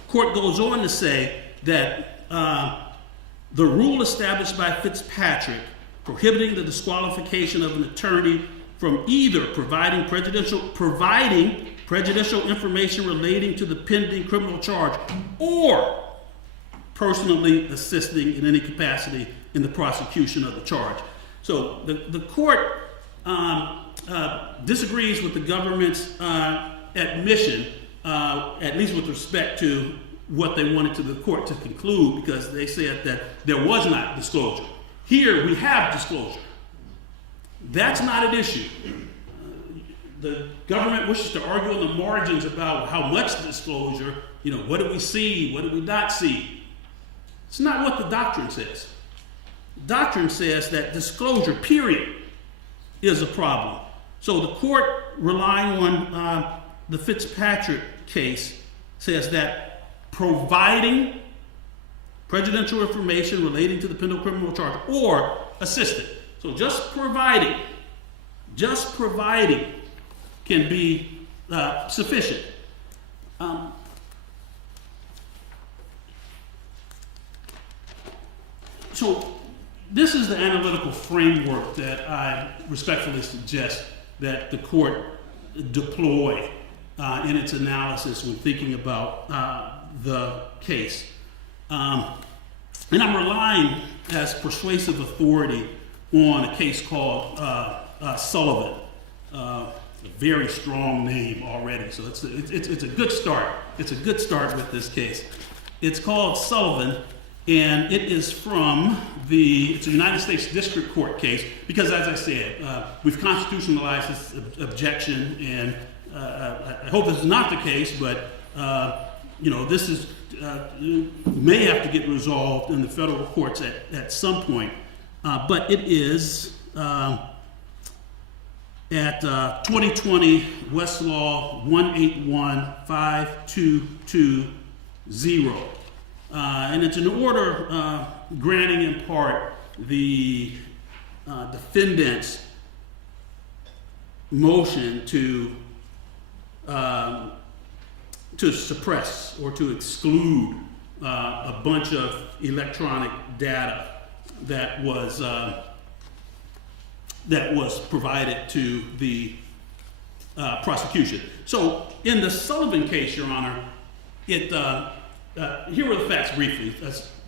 court goes on to say that the rule established by Fitzpatrick prohibiting the disqualification of an attorney from either providing prejudicial information relating to the pending criminal charge or personally assisting in any capacity in the prosecution of the charge. So the court disagrees with the government's admission, at least with respect to what they wanted to the court to conclude, because they said that there was not disclosure. Here we have disclosure. That's not an issue. The government wishes to argue on the margins about how much disclosure, what did we see, what did we not see. It's not what the doctrine says. The doctrine says that disclosure, period, is a problem. So the court, relying on the Fitzpatrick case, says that providing prejudicial information relating to the pending criminal charge or assisting. So just providing can be sufficient. So this is the analytical framework that I respectfully suggest that the court deploy in its analysis when thinking about the case. And I'm relying as persuasive authority on a case called Sullivan. A very strong name already, so it's a good start. It's a good start with this case. It's called Sullivan, and it is from it's a United States District Court case, because as I said, we've constitutionalized this objection, and I hope this is not the case, but this is may have to get resolved in the federal courts at some point. But it is at 2020 Westlaw 1815220. And it's an order granting in part the defendant's motion to suppress or to exclude a bunch of electronic data that was provided to the prosecution. So in the Sullivan case, Your Honor, here are the facts briefly.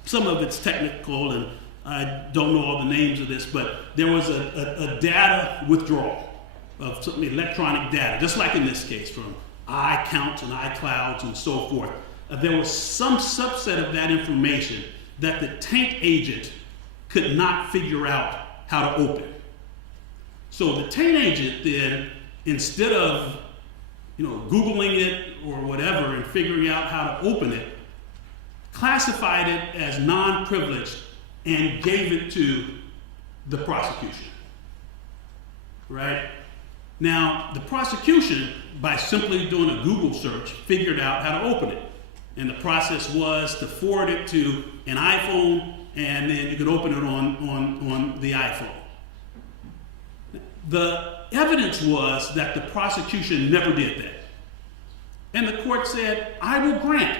Some of it's technical, and I don't know all the names of this, but there was a data withdrawal of some electronic data, just like in this case, from iCounts and iClouds and so forth. There was some subset of that information that the taint agent could not figure out how to open. So the taint agent then, instead of Googling it or whatever and figuring out how to open it, classified it as non-privileged and gave it to the prosecution. Right? Now, the prosecution, by simply doing a Google search, figured out how to open it. And the process was to forward it to an iPhone, and then you could open it on the iPhone. The evidence was that the prosecution never did that. And the court said, I will grant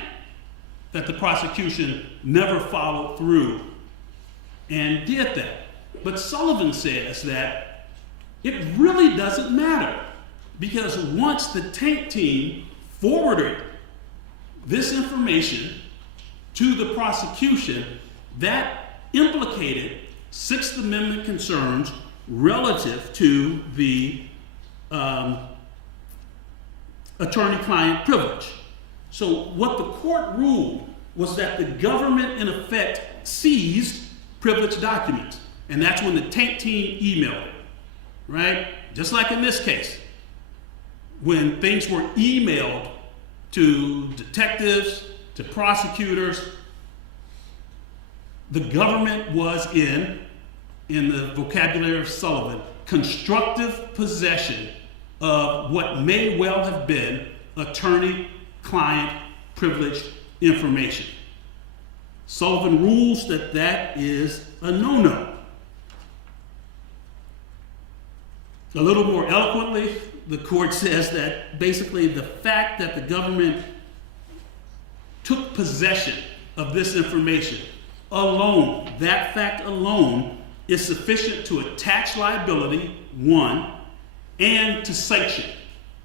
that the prosecution never followed through and did that. But Sullivan says that it really doesn't matter, because once the taint team forwarded this information to the prosecution, that implicated Sixth Amendment concerns relative to the attorney-client privilege. So what the court ruled was that the government, in effect, seized privileged documents. And that's when the taint team emailed it, right? Just like in this case, when things were emailed to detectives, to prosecutors, the government was in the vocabulary of Sullivan, constructive possession of what may well have been attorney-client privileged information. Sullivan rules that that is a no-no. A little more eloquently, the court says that basically the fact that the government took possession of this information alone, that fact alone, is sufficient to attach liability, one, and to sanction,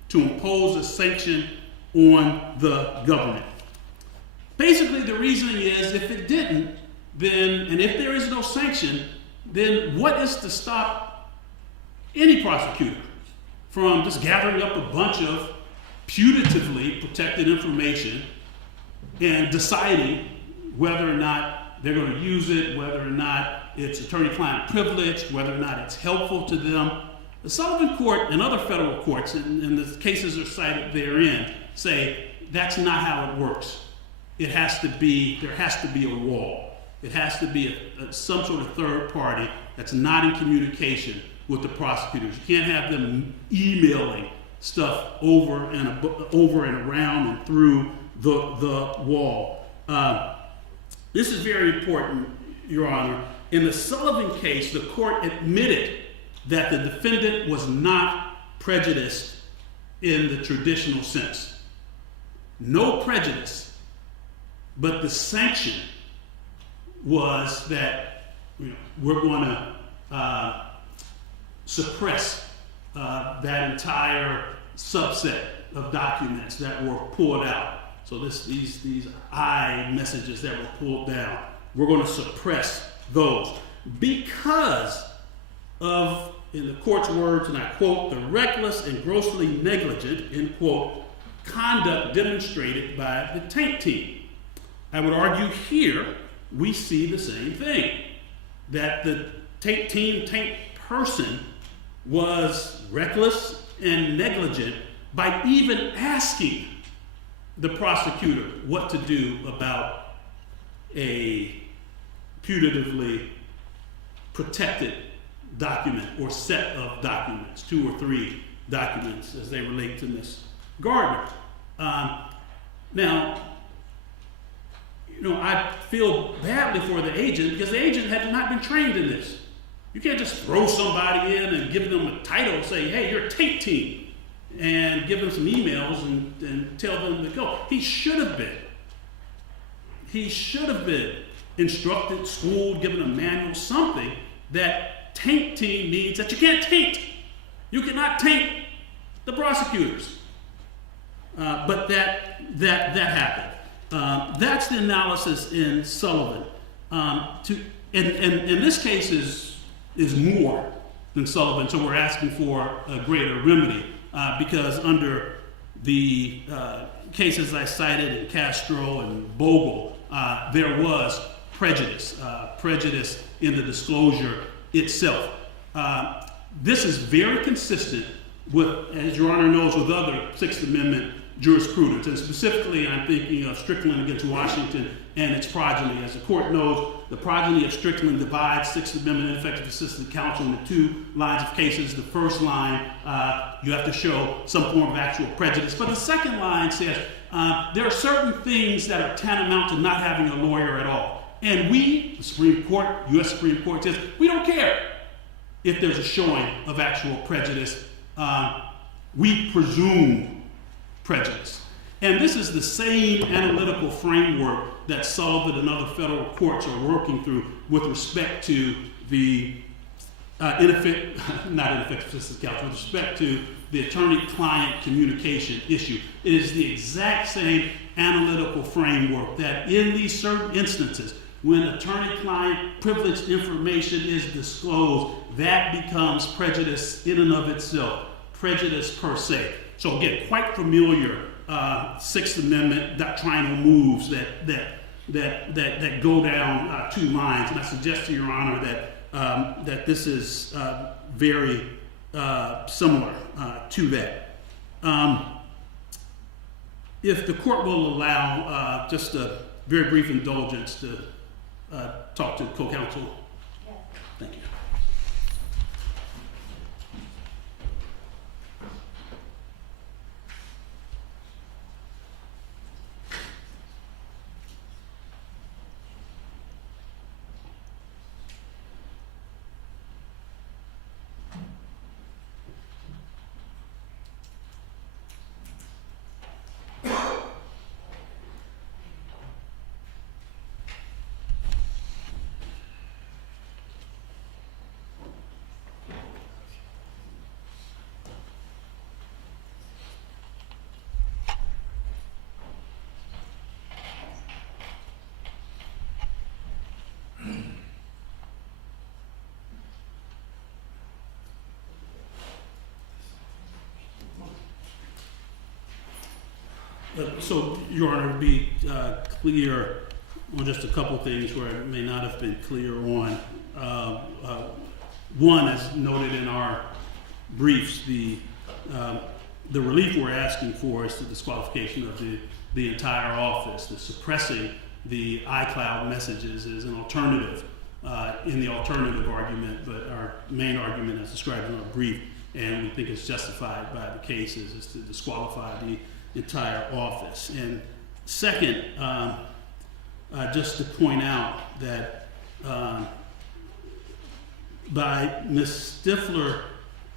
to impose a sanction on the government. Basically, the reasoning is if it didn't, then, and if there is no sanction, then what is to stop any prosecutor from just gathering up a bunch of putatively protected information and deciding whether or not they're going to use it, whether or not it's attorney-client privileged, whether or not it's helpful to them? The Sullivan Court and other federal courts, and the cases are cited therein, say that's not how it works. There has to be a wall. It has to be some sort of third party that's not in communication with the prosecutors. You can't have them emailing stuff over and around and through the wall. This is very important, Your Honor. In the Sullivan case, the court admitted that the defendant was not prejudiced in the traditional sense. No prejudice, but the sanction was that we're going to suppress that entire subset of documents that were pulled out. So these iMessages that were pulled down, we're going to suppress those because of, in the court's words, and I quote, the reckless and grossly negligent, end quote, conduct demonstrated by the tank team. I would argue here we see the same thing, that the tank team, tank person was reckless and negligent by even asking the prosecutor what to do about a putatively protected document or set of documents, 2 or 3 documents as they relate to Ms. Gardner. Now, you know, I feel badly for the agent because the agent had not been trained in this. You can't just throw somebody in and give them a title, say, hey, you're a tank team, and give them some emails and tell them to go. He should have been instructed, schooled, given a manual, something that tank team needs that you can't taint. You cannot taint the prosecutors. But that happened. That's the analysis in Sullivan. And this case is more than Sullivan, so we're asking for a greater remedy because under the cases I cited in Castro and Bogle, there was prejudice in the disclosure itself. This is very consistent with, as Your Honor knows, with other Sixth Amendment jurisprudence, and specifically I'm thinking of Strickland against Washington and its progeny. As the court knows, the progeny of Strickland divides Sixth Amendment ineffective assistance of counsel into 2 lines of cases. The first line, you have to show some form of actual prejudice, but the second line says there are certain things that are tantamount to not having a lawyer at all. And we, the Supreme Court, U.S. Supreme Court, says we don't care if there's a showing of actual prejudice. We presume prejudice. And this is the same analytical framework that Sullivan and other federal courts are working through with respect to the ineffective assistance of counsel, with respect to the attorney-client communication issue. It is the exact same analytical framework that in these certain instances, when attorney-client privileged information is disclosed, that becomes prejudice in and of itself, prejudice per se. So again, quite familiar Sixth Amendment doctrinal moves that go down 2 lines, and I suggest to Your Honor that this is very similar to that. If the court will allow just a very brief indulgence to talk to co-counsel. Yes. Thank you. So, Your Honor, to be clear on just a couple things where it may not have been clear on. One, as noted in our briefs, the relief we're asking for is the disqualification of the entire office. The suppressing the iCloud messages is an alternative in the alternative argument, but our main argument as described in our brief, and we think it's justified by the cases, is to disqualify the entire office. And second, just to point out that by Ms. Stiffler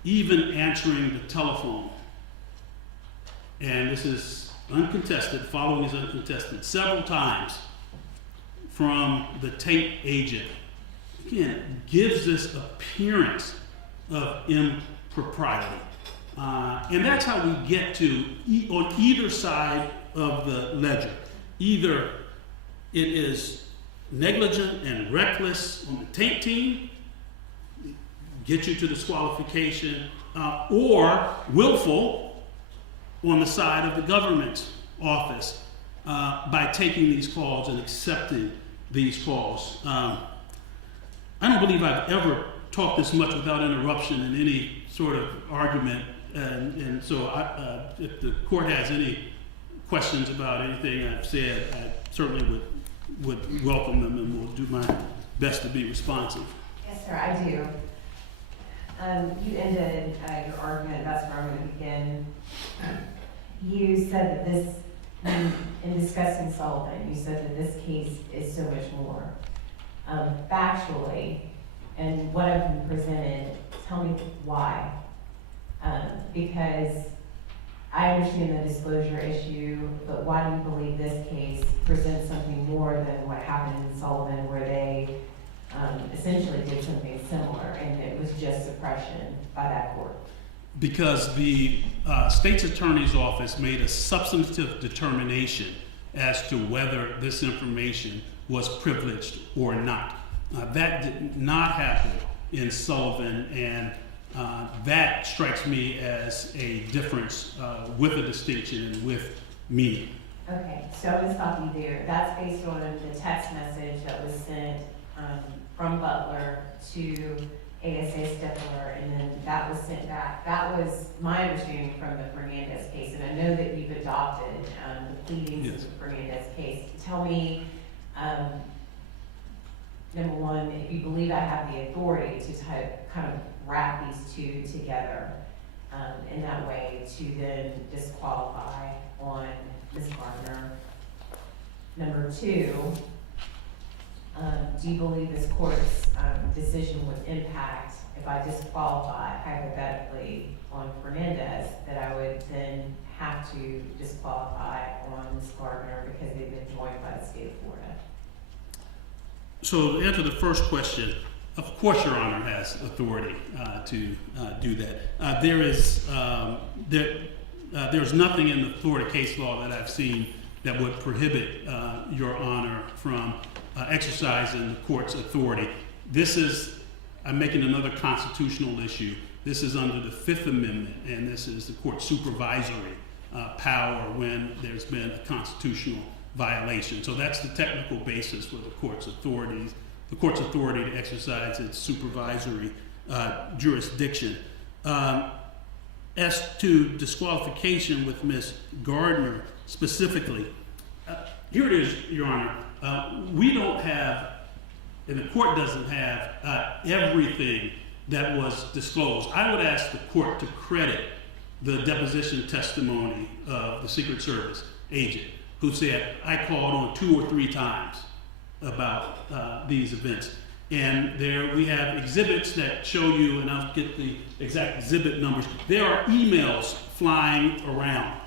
even answering the telephone, and this is uncontested, following is uncontested, several times from the tape agent, again, gives this appearance of impropriety. And that's how we get to, on either side of the ledger. Either it is negligent and reckless on the tape team, get you to disqualification, or willful on the side of the government's office by taking these calls and accepting these calls. I don't believe I've ever talked this much without interruption in any sort of argument, and so if the court has any questions about anything I've said, I certainly would welcome them, and will do my best to be responsive. Yes, sir, I do. You ended your argument, that's where I'm going to begin. You said that this, in discussing Sullivan, you said that this case is so much more. Factually, and what I've been presented, tell me why. Because I understand the disclosure issue, but why do you believe this case presents something more than what happened in Sullivan, where they essentially did something similar, and it was just suppression by that court? Because the state's attorney's office made a substantive determination as to whether this information was privileged or not. That did not happen in Sullivan, and that strikes me as a difference with a distinction and with meaning. Okay, so I'm gonna stop you there. That's based on the text message that was sent from Butler to ASA Stiffler, and then that was sent back. That was my understanding from the Fernandez case, and I know that you've adopted the pleadings Yes. of the Fernandez case. Tell me, number one, if you believe I have the authority to kind of wrap these two together in that way to then disqualify on Ms. Gardner. Number two, do you believe this court's decision would impact, if I disqualify hypothetically on Fernandez, that I would then have to disqualify on Ms. Gardner because they've been joined by the state of Florida? So to answer the first question, of course Your Honor has authority to do that. There's nothing in the Florida case law that I've seen that would prohibit Your Honor from exercising the court's authority. I'm making another constitutional issue. This is under the Fifth Amendment, and this is the court's supervisory power when there's been a constitutional violation. So that's the technical basis for the court's authority to exercise its supervisory jurisdiction. As to disqualification with Ms. Gardner specifically, here it is, Your Honor. We don't have, and the court doesn't have, everything that was disclosed. I would ask the court to credit the deposition testimony of the Secret Service agent who said, I called on 2 or 3 times about these events. And there we have exhibits that show you, and I'll get the exact exhibit numbers. There are emails flying around,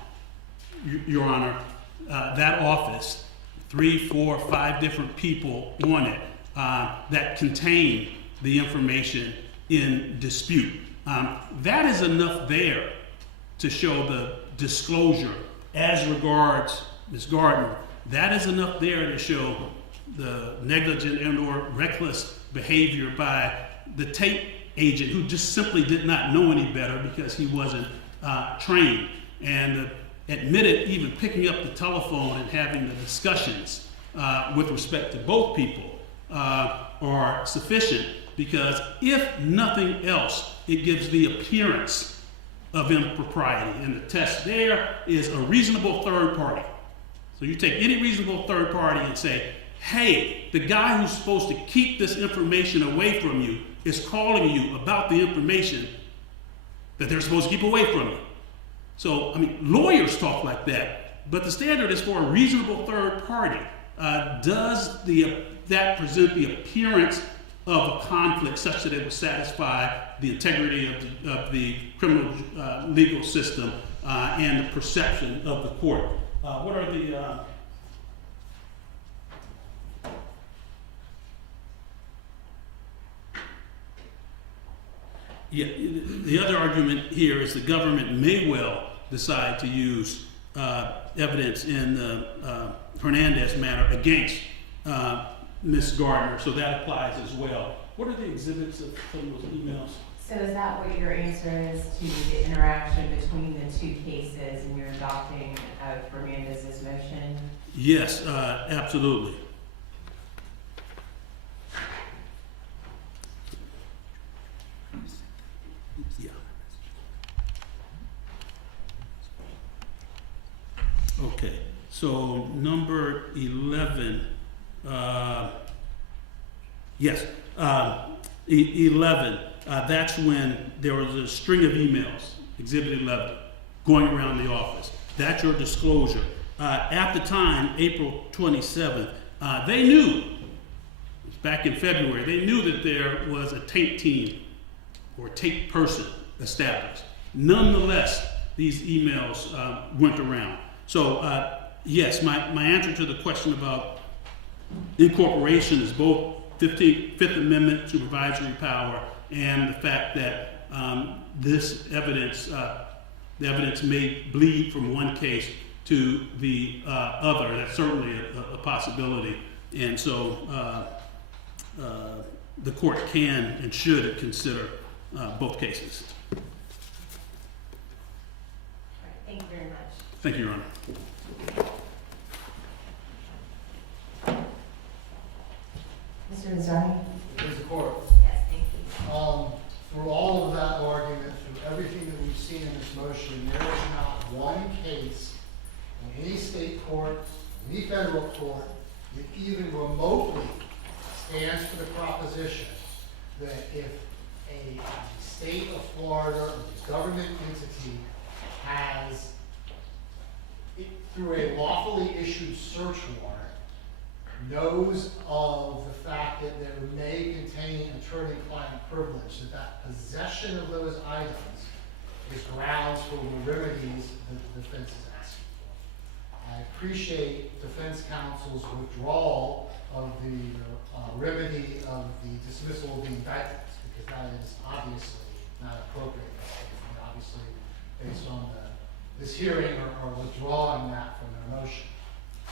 Your Honor, that office, 3, 4, 5 different people on it that contain the information in dispute. That is enough there to show the disclosure as regards Ms. Gardner. That is enough there to show the negligent and or reckless behavior by the tape agent who just simply did not know any better because he wasn't trained, and admitted even picking up the telephone and having the discussions with respect to both people are sufficient, because if nothing else, it gives the appearance of impropriety. And the test there is a reasonable third party. So you take any reasonable third party and say, hey, the guy who's supposed to keep this information away from you is calling you about the information that they're supposed to keep away from you. So, I mean, lawyers talk like that, but the standard is for a reasonable third party. Does that present the appearance of a conflict such that it would satisfy the integrity of the criminal legal system and the perception of the court? What are the... the other argument here is the government may well decide to use evidence in the Fernandez matter against Ms. Gardner, so that applies as well. What are the exhibits of some of those emails? So is that what your answer is to the interaction between the two cases and you're adopting Fernandez's motion? Yes, absolutely. Yeah. Okay, so number 11, yes, 11, that's when there was a string of emails, Exhibit 11, going around the office. That's your disclosure. At the time, April 27th, they knew, it was back in February, they knew that there was a tape team or tape person established. Nonetheless, these emails went around. So yes, my answer to the question about incorporation is both Fifth Amendment supervisory power and the fact that this evidence, the evidence may bleed from one case to the other. That's certainly a possibility. And so the court can and should consider both cases. All right, thank you very much. Thank you, Your Honor. Mr. Nazario? Please, the court. Yes, thank you. Through all of that argument, through everything that we've seen in this motion, there is not one case in any state court, any federal court, that even remotely stands for the proposition that if a state of Florida or a government entity has, through a lawfully issued search warrant, knows of the fact that there may contain attorney-client privilege, that possession of those items is grounds for the remedies that the defense is asking for. I appreciate defense counsel's withdrawal of the remedy of the dismissal of the indictments, because that is obviously not appropriate in this case. And obviously, based on this hearing, are withdrawing that from their motion.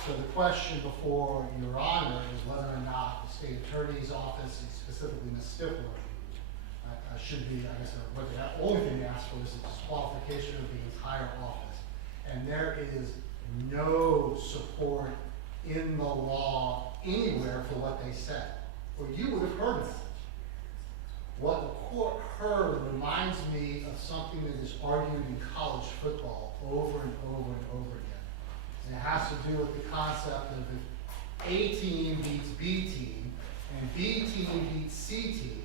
So the question before Your Honor is whether or not the state attorney's office, and specifically Ms. Stiffler, should be, I guess, what the only thing they asked for is a disqualification of the entire office. And there is no support in the law anywhere for what they said, or you would have heard it. What the court heard reminds me of something that is argued in college football over and over and over again. And it has to do with the concept of if A team beats B team, and B team beats C team,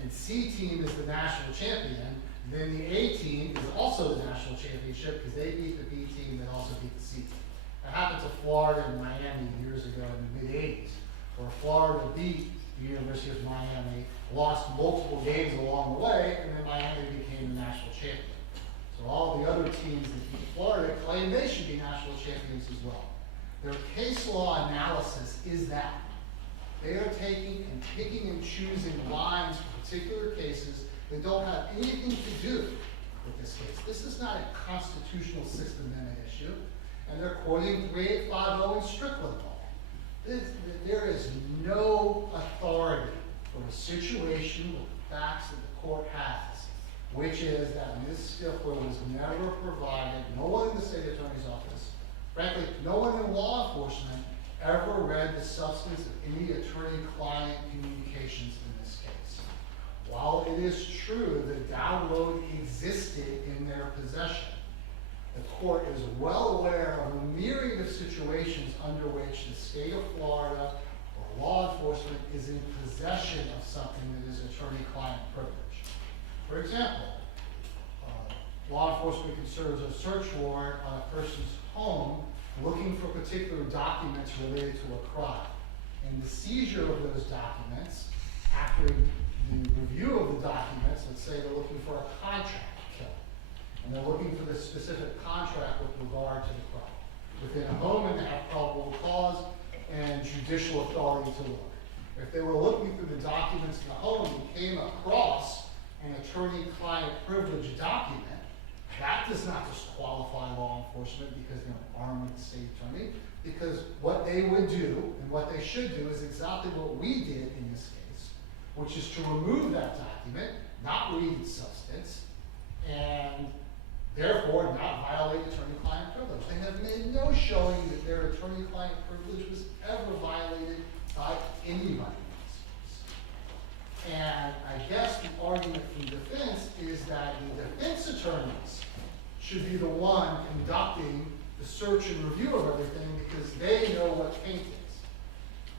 and C team is the national champion, then the A team is also the national championship because they beat the B team that also beat the C team. It happened to Florida and Miami years ago in the mid-'80s, where Florida beat the University of Miami, lost multiple games along the way, and then Miami became the national champion. So all the other teams that beat Florida claim they should be national champions as well. Their case law analysis is that. They are taking and picking and choosing lines for particular cases that don't have anything to do with this case. This is not a constitutional Sixth Amendment issue, and they're quoting 3850 and Strickland law. There is no authority for a situation with the facts that the court has, which is that Ms. Stiffler was never provided, no one in the state attorney's office, frankly, no one in law enforcement ever read the substance of any attorney-client communications in this case. While it is true that download existed in their possession, the court is well aware of a myriad of situations under which the state of Florida or law enforcement is in possession of something that is attorney-client privilege. For example, law enforcement can serve as a search warrant on a person's home looking for particular documents related to a crime. And the seizure of those documents, after the review of the documents, let's say they're looking for a contract kill, and they're looking for the specific contract with regard to the crime. Within a moment, they have probable cause and judicial authority to look. If they were looking through the documents in the home and came across an attorney-client privilege document, that does not disqualify law enforcement because they're armed with the state attorney, because what they would do and what they should do is exactly what we did in this case, which is to remove that document not read its substance, and therefore not violate attorney-client privilege. They have made no showing that their attorney-client privilege was ever violated by anybody in this case. And I guess the argument from defense is that the defense attorneys should be the one conducting the search and review of everything because they know what taint is.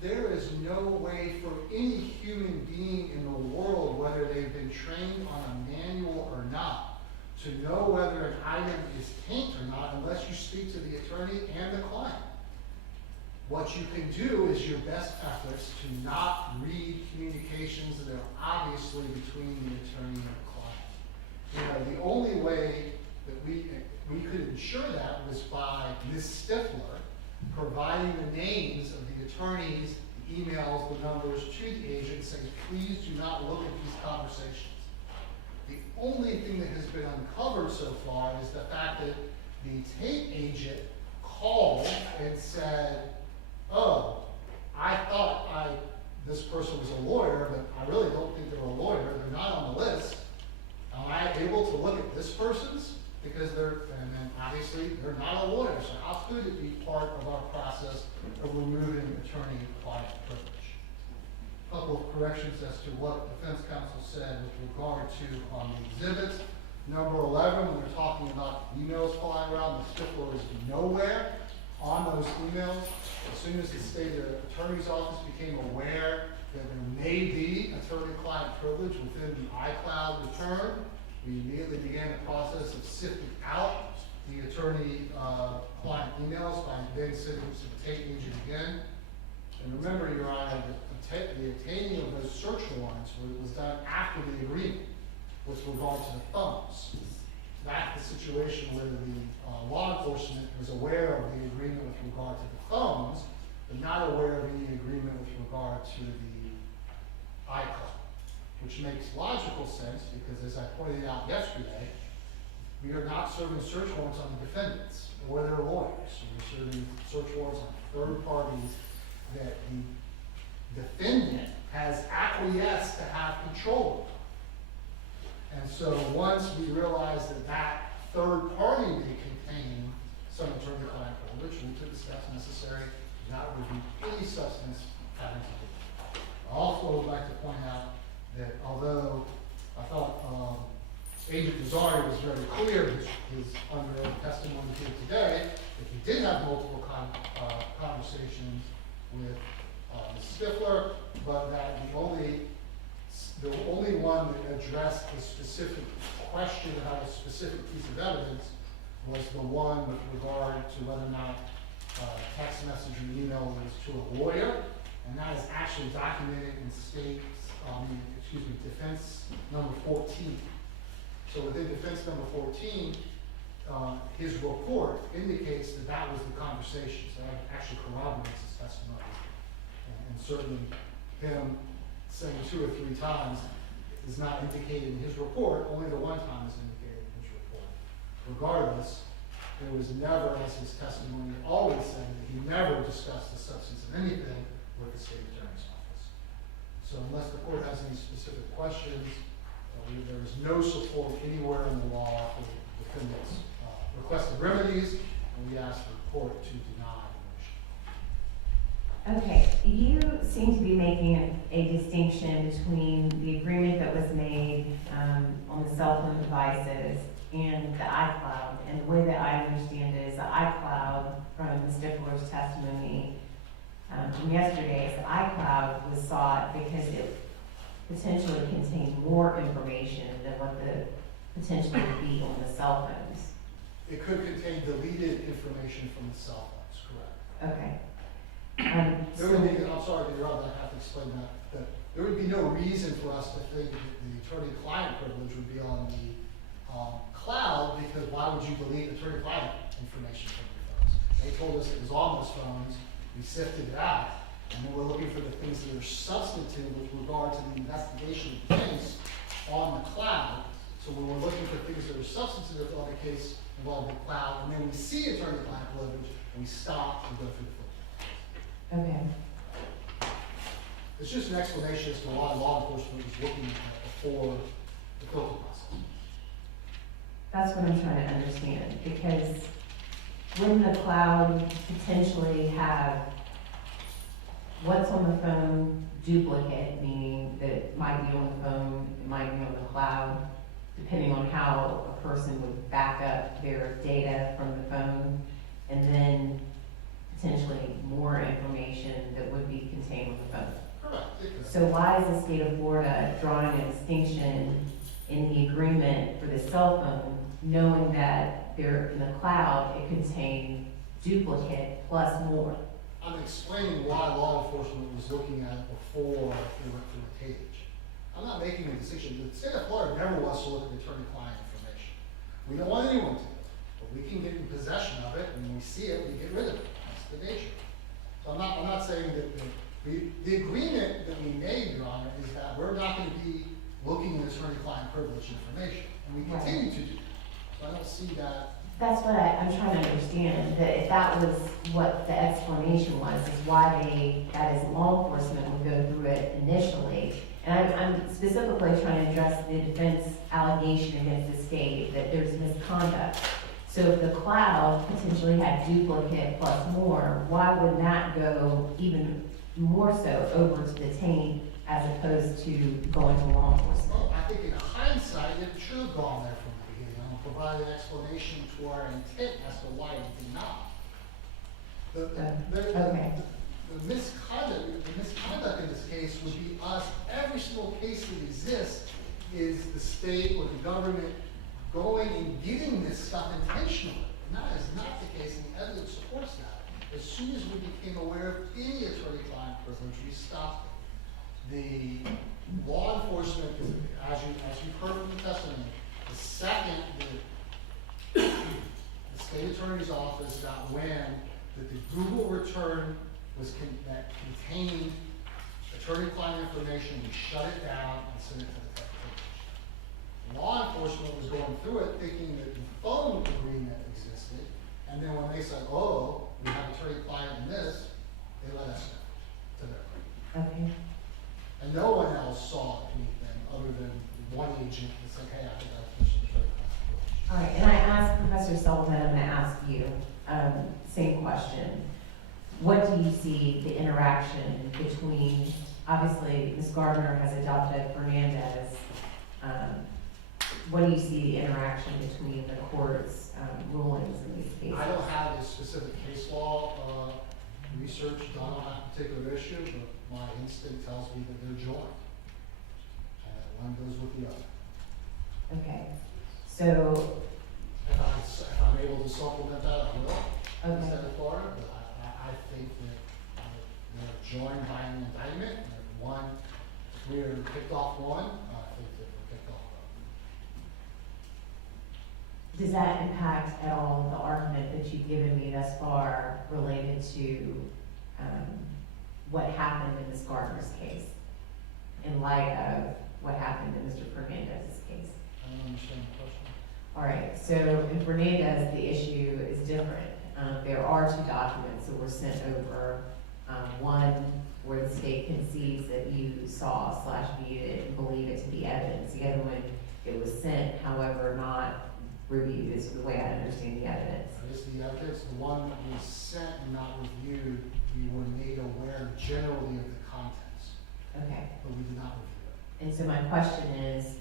There is no way for any human being in the world, whether they've been trained on a manual or not, to know whether an item is taint or not unless you speak to the attorney and the client. What you can do is your best efforts to not read communications that are obviously between the attorney and the client. You know, the only way that we could ensure that was by Ms. Stiffler providing the names of the attorneys, the emails, the numbers to the agent saying, please do not look at these conversations. The only thing that has been uncovered so far is the fact that the tape agent called and said, oh, I thought this person was a lawyer, but I really don't think they're a lawyer. They're not on the list. Am I able to look at this person's? Because and then obviously they're not a lawyer. So how could it be part of our process of removing attorney-client privilege? A couple of corrections as to what defense counsel said with regard to the exhibits. Number 11, when we're talking about emails flying around, the Stiffler is nowhere on those emails. As soon as the state attorney's office became aware that there may be attorney-client privilege within the iCloud return, we immediately began the process of sifting out the attorney-client emails by then sending them to the tape agent again. And remember, Your Honor, the obtaining of those search warrants was done after the agreement with regard to the phones. That's the situation where the law enforcement was aware of the agreement with regard to the phones, but not aware of any agreement with regard to the iCloud, which makes logical sense because, as I pointed out yesterday, we are not serving search warrants on the defendants or their lawyers. We're serving search warrants on third parties that the defendant has acquiesced to have control of. And so once we realize that that third party may contain some attorney-client privilege, we took the steps necessary to not review any substance having to do with it. I also would like to point out that although I thought Agent Nazario was very clear his under testimony here today, that he did have multiple conversations with Ms. Stiffler, but that the only one that addressed a specific question about a specific piece of evidence was the one with regard to whether or not text message or email was to a lawyer, and that is actually documented in defense number 14. So within defense number 14, his report indicates that that was the conversation. So that actually corroborates his testimony. And certainly him saying 2 or 3 times is not indicated in his report, only the one time is indicated in his report. Regardless, there was never, as his testimony always said, that he never discussed the substance of anything with the state attorney's office. So unless the court has any specific questions, there is no support anywhere in the law for the defendant's requested remedies, and we ask the court to deny the motion. Okay, you seem to be making a distinction between the agreement that was made on the cell phone devices and the iCloud. And the way that I understand it is the iCloud, from Ms. Stiffler's testimony from yesterday, is the iCloud was sought because it potentially contained more information than what the potential would be on the cell phones. It could contain deleted information from the cell phones, correct? Okay. There would be, I'm sorry to interrupt, I have to explain that there would be no reason for us to think that the attorney-client privilege would be on the cloud, because why would you delete attorney-client information from your phones? They told us it was on those phones, we sifted it out, and then we're looking for the things that are substantive with regard to the investigation of the case on the cloud. So when we're looking for things that are substantive on the case involving the cloud, and then we see attorney-client privilege, we stop and go through the filter. Okay. It's just an explanation as to why law enforcement was looking before the filter process. That's what I'm trying to understand, because wouldn't the cloud potentially have what's on the phone duplicate, meaning that it might be on the phone, it might be on the cloud, depending on how a person would back up their data from the phone, and then potentially more information that would be contained on the phone. Correct. So why is the state of Florida drawing a distinction in the agreement for the cell phone, knowing that they're in the cloud, it contains duplicate plus more? I'm explaining why law enforcement was looking at it before they went through the page. I'm not making a decision. The state of Florida never wants to look at attorney-client information. We don't want anyone to, but we can get in possession of it, and when we see it, we get rid of it. That's the nature. So I'm not saying that the agreement that we made, Your Honor, is that we're not going to be looking at attorney-client privilege information, and we continue to do that. So I don't see that. That's what I'm trying to understand, that if that was what the explanation was, is why that is law enforcement would go through it initially. And I'm specifically trying to address the defense allegation against the state that there's misconduct. So if the cloud potentially had duplicate plus more, why wouldn't that go even more so over to the taint as opposed to going to law enforcement? Well, I think in hindsight, it should have gone there from the beginning. I'm going to provide an explanation to our intent as to why it did not. Okay. The misconduct in this case would be us, every single case that exists is the state or the government going and getting this stuff intentionally. And that is not the case, and the evidence supports that. As soon as we became aware of any attorney-client privilege, we stopped it. The law enforcement, as you've heard from the testimony, the second the state attorney's office got wind that the Google return that contained attorney-client information, we shut it down and sent it to the tech page. Law enforcement was going through it thinking that the phone agreement existed, and then when they said, oh, we have attorney-client in this, they let us know to their. Okay. And no one else saw anything other than one agent that said, hey, I think that's just attorney-client. All right, and I asked Professor Sullivan, I'm going to ask you, same question. What do you see the interaction between, obviously, Ms. Gardner has adopted Fernandez. What do you see the interaction between the court's rulings in these cases? I don't have a specific case law research done on that particular issue, but my instinct tells me that they're joined. One goes with the other. Okay, so. If I'm able to supplement that, I will. Okay. Instead of Florida, but I think that they're joined by an indictment, and if we're picked off one, I think that we're picked off both. Does that impact at all the argument that you've given me thus far related to what happened in Ms. Gardner's case in light of what happened in Mr. Fernandez's case? I don't understand the question. All right, so in Fernandez, the issue is different. There are two documents that were sent over. One where the state concedes that you saw / viewed it and believe it to be evidence. The other one, it was sent, however, not reviewed is the way I understand the evidence. I guess the evidence, the one that was sent and not reviewed, we were made aware generally of the contents, Okay, but we did not review it. and so my question is,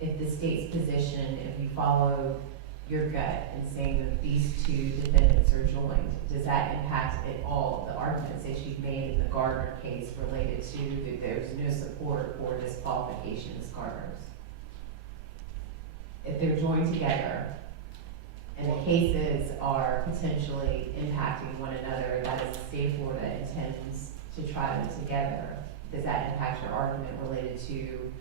if the state's position, if you follow your gut in saying that these two defendants are joined, does that impact at all the arguments that you've made in the Gardner case related to that there's no support for disqualification as Gardner's? If they're joined together and the cases are potentially impacting one another, that is, the state of Florida intends to try them together, does that impact your argument related to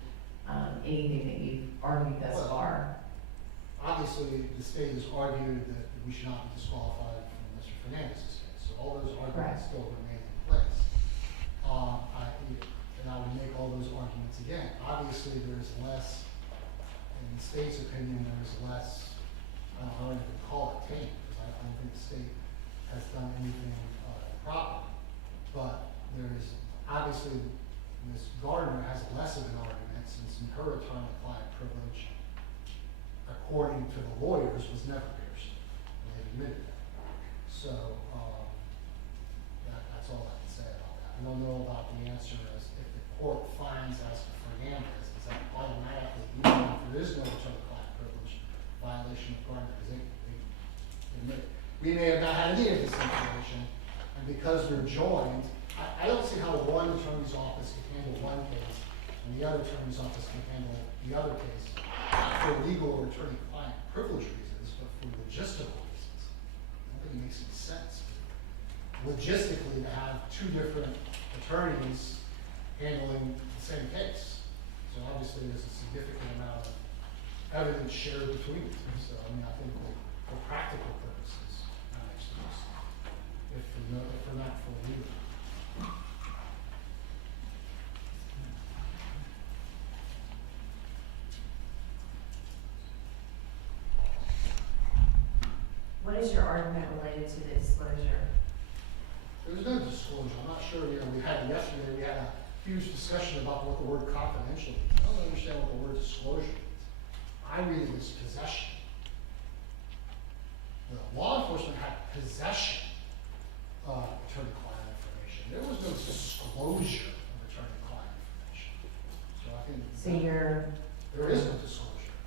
anything that you've argued thus far? Obviously, the state has argued that we should not be disqualified from Mr. Fernandez's case, so all those arguments still remain in place. And I would make all those arguments again. Obviously, there's less, in the state's opinion, there's less, I don't even call it taint, because I don't think the state has done anything improper. But there is, obviously, Ms. Gardner has less of an argument instance, and her attorney-client privilege, according to the lawyers, was never pierced, and they admitted that. So, that's all I can say about that. I don't know about the answer as if the court finds as to Fernandez, is that automatically, even if there is no attorney-client privilege, violation of Gardner, because they admit it. We may have not had any of this information, and because they're joined, I don't see how one attorney's office can handle one case, and the other attorney's office can handle the other case, not for legal or attorney-client privilege reasons, but for logistical reasons. I don't think it makes any sense. Logistically, to have two different attorneys handling the same case. So obviously, there's a significant amount of evidence shared between the two. So, I mean, I think for practical purposes, that makes sense. If we're not for legal. What is your argument related to the disclosure? There was no disclosure. I'm not sure, yesterday we had a huge discussion about what the word confidential means. I don't understand what the word disclosure means. I read it as possession. The law enforcement had possession of attorney-client information. There was no disclosure of attorney-client information. So I think there is no disclosure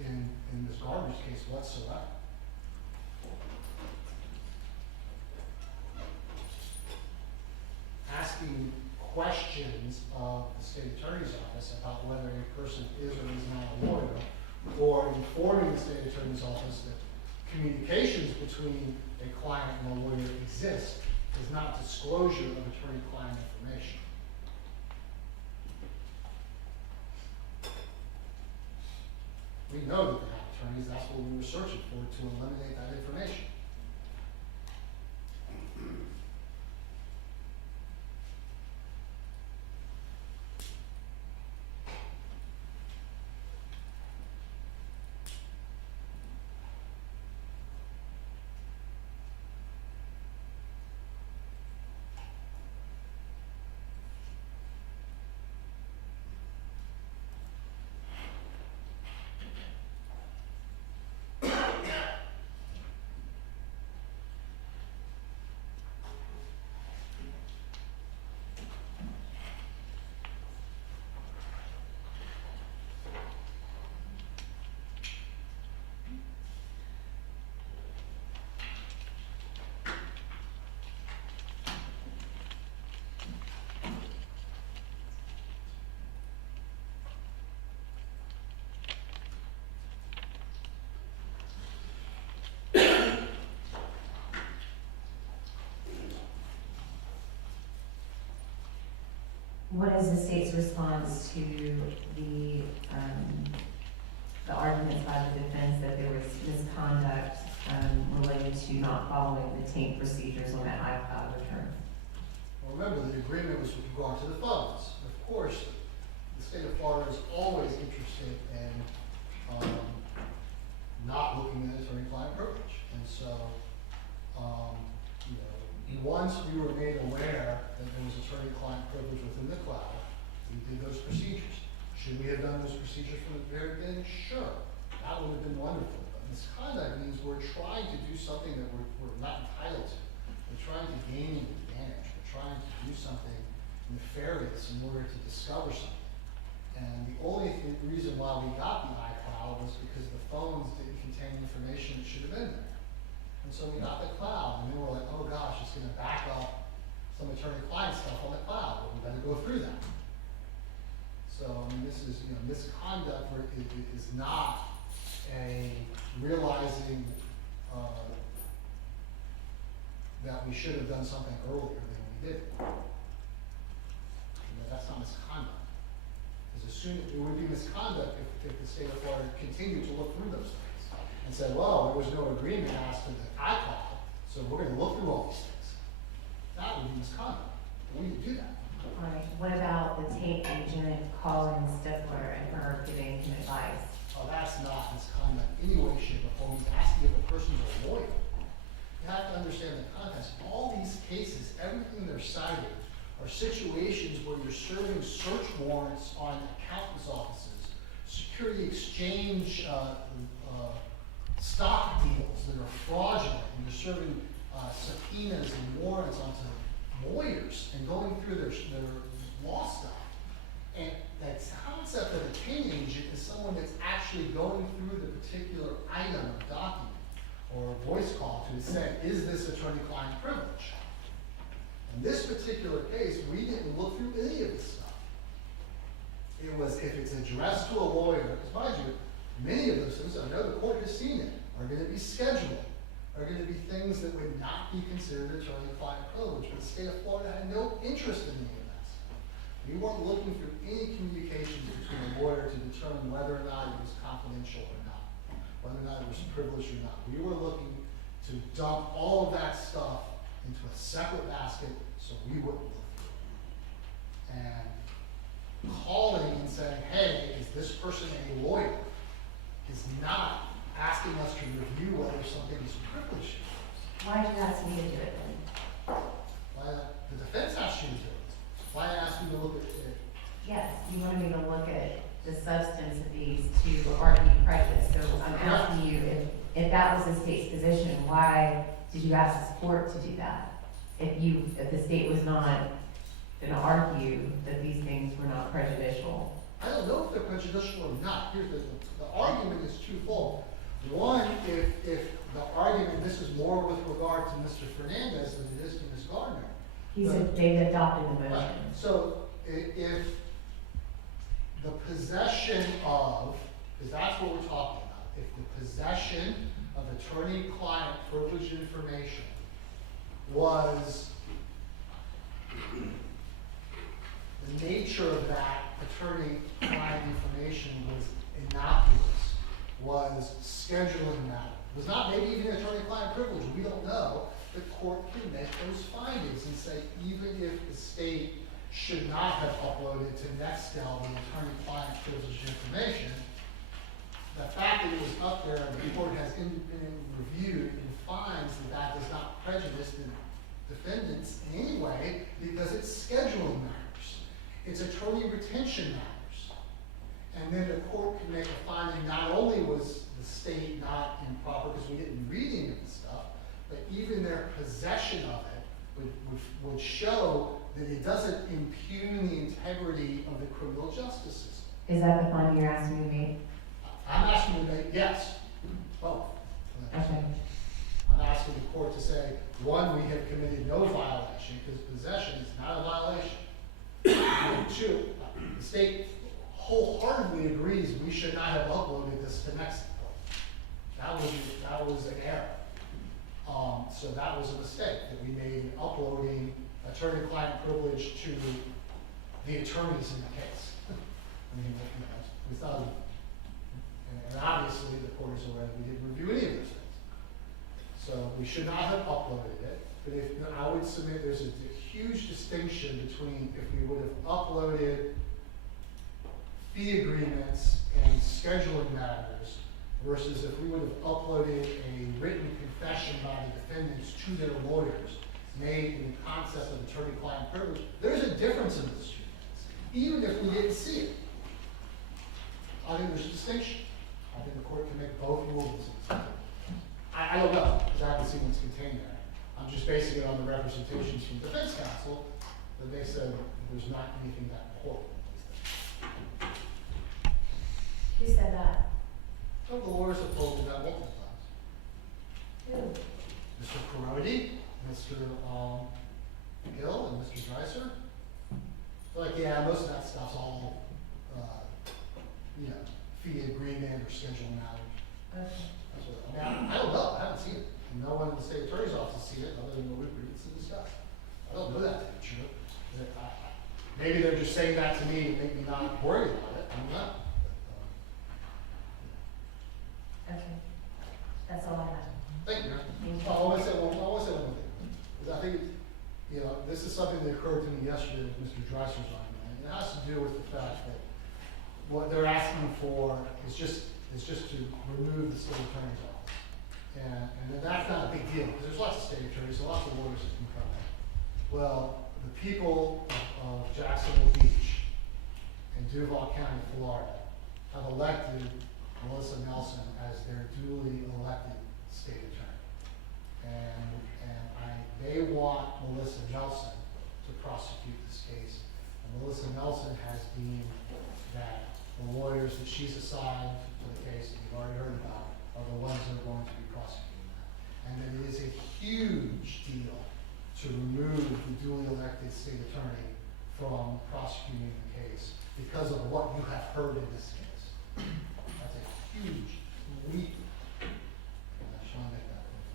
in Ms. Gardner's case whatsoever. Asking questions of the state attorney's office about whether a person is or is not a lawyer, or informing the state attorney's office that communications between a client and a lawyer exist is not disclosure of attorney-client information. We know that they have attorneys, that's what we were searching for, to eliminate that information. What is the state's response to the arguments by the defense that there was misconduct related to not following the taint procedures on that iCloud return? Well, remember, the agreement was with regard to the funds. Of course, the state of Florida is always interested in not looking at attorney-client privilege. And so, once we were made aware that there was attorney-client privilege within the cloud, we did those procedures. Should we have done those procedures from the very beginning? Sure. That would have been wonderful. But misconduct means we're trying to do something that we're not entitled to. We're trying to gain an advantage. We're trying to do something nefarious in order to discover something. And the only reason why we got the iCloud was because the phones didn't contain information that should have been there. And so we got the cloud, and then we're like, oh gosh, it's going to back up some attorney-client stuff on the cloud. Well, we better go through that. So, I mean, this is, misconduct where it is not a realizing that we should have done something earlier than we did. That's not misconduct. Because it would be misconduct if the state of Florida continued to look through those things and said, well, there was no agreement as to the iCloud, so we're going to look through all these things. That would be misconduct. We didn't do that. All right. What about the tape agent calling Stiffler and her giving him advice? Oh, that's not misconduct in any way, shape, or form. He's asking if a person's a lawyer. You have to understand the context. All these cases, everything they're citing are situations where you're serving search warrants on accountants' offices, security exchange, stock deals that are fraudulent, and you're serving subpoenas and warrants onto lawyers and going through their law stuff. And that concept of a pin agent is someone that's actually going through the particular item or document or voice call to say, is this attorney-client privilege? In this particular case, we didn't look through any of this stuff. It was, if it's addressed to a lawyer, because mind you, many of those things, I know the court has seen it, are going to be scheduled, are going to be things that would not be considered attorney-client privilege, but the state of Florida had no interest in any of that stuff. We weren't looking through any communications between a lawyer to determine whether or not it was confidential or not, whether or not it was privileged or not. We were looking to dump all of that stuff into a separate basket so we wouldn't look through it. And calling and saying, hey, is this person a lawyer, is not asking us to review whether something is privileged. Why did you ask me to do it then? Why, the defense asked you to do it. Why ask you to look at it? Yes, you wanted me to look at the substance of these to argue prejudice, so I'm asking you, if that was the state's position, why did you ask this court to do that? If the state was not going to argue that these things were not prejudicial? I don't know if they're prejudicial or not. Here's the argument is twofold. One, if the argument, this is more with regard to Mr. Fernandez than it is to Ms. Gardner. He said they've adopted the motion. So if the possession of, because that's what we're talking about, if the possession of attorney-client privileged information was, the nature of that attorney-client information was innocuous, was scheduling matter, was not maybe even attorney-client privilege, we don't know. The court can make those findings and say, even if the state should not have uploaded to Nextel the attorney-client privileged information, the fact that it was up there and the court has independently reviewed and finds that that does not prejudice the defendants in any way because it's scheduling matters. It's attorney retention matters. And then the court can make a finding, not only was the state not improper because we didn't read any of the stuff, but even their possession of it would show that it doesn't impugn the integrity of the criminal justice system. Is that the finding you're asking me to make? I'm asking you to make, yes, both. Okay. I'm asking the court to say, one, we have committed no violation because possession is not a violation. And two, the state wholeheartedly agrees we should not have uploaded this to Mexico. That was an error. So that was a mistake that we made in uploading attorney-client privilege to the attorneys in the case. I mean, we thought, and obviously the court is aware that we didn't review any of those things. So we should not have uploaded it, but if, I would submit there's a huge distinction between if we would have uploaded fee agreements and scheduling matters versus if we would have uploaded a written confession by the defendants to their lawyers made in the concept of attorney-client privilege. There's a difference in those two things, even if we didn't see it. I think there's a distinction. I think the court can make both rulings. I don't know, because I haven't seen what's contained there. I'm just basing it on the representations from defense counsel that they said there's not anything that important. Who said that? So the lawyers have told me that multiple times. Who? Mr. Carodi, Mr. Gill, and Mr. Dreiser. They're like, yeah, most of that stuff's all, fee agreement or schedule matter. Okay. That's what, I don't know, I haven't seen it. And no one in the state attorney's office has seen it, other than what we've previously discussed. I don't know that to be true. Maybe they're just saying that to me to make me not worry about it, I don't know. Okay. That's all I have. Thank you. Thank you. I want to say one thing. Because I think, this is something that occurred to me yesterday with Mr. Dreiser's argument. And it has to do with the fact that what they're asking for is just to remove the state attorney's office. And that's not a big deal, because there's lots of state attorneys, and lots of lawyers that can come in. Well, the people of Jacksonville Beach in Duval County, Florida, have elected Melissa Nelson as their duly elected state attorney. They want Melissa Nelson to prosecute this case. And Melissa Nelson has deemed that the lawyers that she's assigned to the case that you've already heard about are the ones that are going to be prosecuting that. And that it is a huge deal to remove the duly elected state attorney from prosecuting the case because of what you have heard in this case. That's a huge leap. And I just want to make that clear.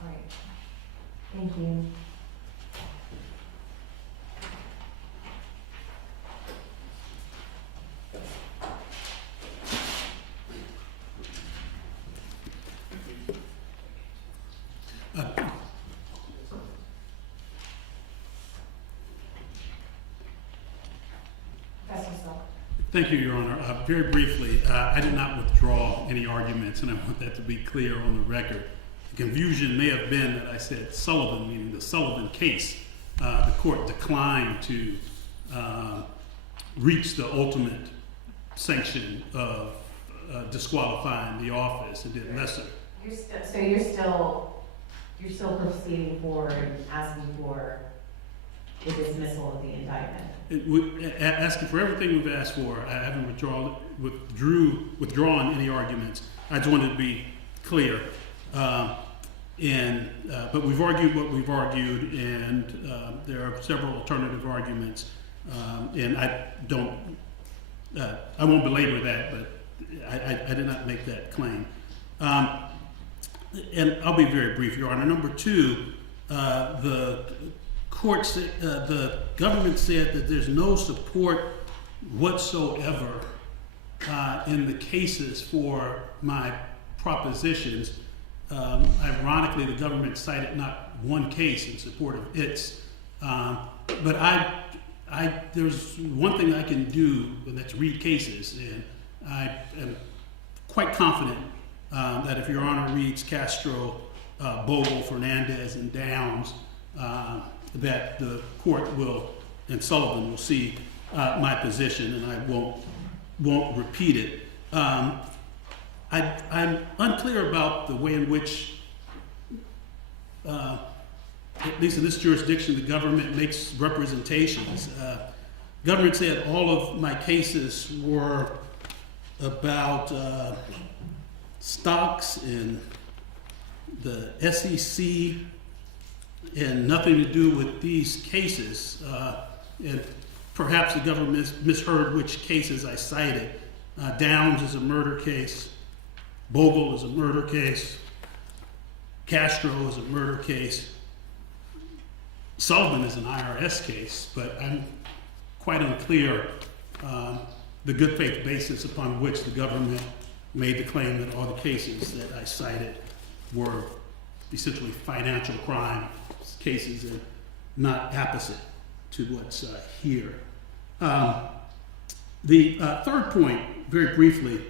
All right. Thank you. Thank you, Your Honor. Very briefly, I did not withdraw any arguments, and I want that to be clear on the record. The confusion may have been that I said Sullivan, meaning the Sullivan case. The court declined to reach the ultimate sanction of disqualifying the office and did lesser. You're still proceeding forward and asking for the dismissal of the indictment. Asking for everything we've asked for. I haven't withdrawn any arguments. I just wanted to be clear. But we've argued what we've argued, and there are several alternative arguments. And I won't belabor that, but I did not make that claim. And I'll be very brief, Your Honor. Number two, the government said that there's no support whatsoever in the cases for my propositions. Ironically, the government cited not one case in support of its. But there's one thing I can do, and that's read cases, and I am quite confident that if Your Honor reads Castro, Bogle, Fernandez, and Downs, that the court will, and Sullivan will see my position, and I won't repeat it. I'm unclear about the way in which, at least in this jurisdiction, the government makes representations. Government said all of my cases were about stocks and the SEC and nothing to do with these cases. And perhaps the government misheard which cases I cited. Downs is a murder case. Bogle is a murder case. Castro is a murder case. Sullivan is an IRS case, but I'm quite unclear the good faith basis upon which the government made the claim that all the cases that I cited were essentially financial crime cases and not opposite to what's here. The third point, very briefly,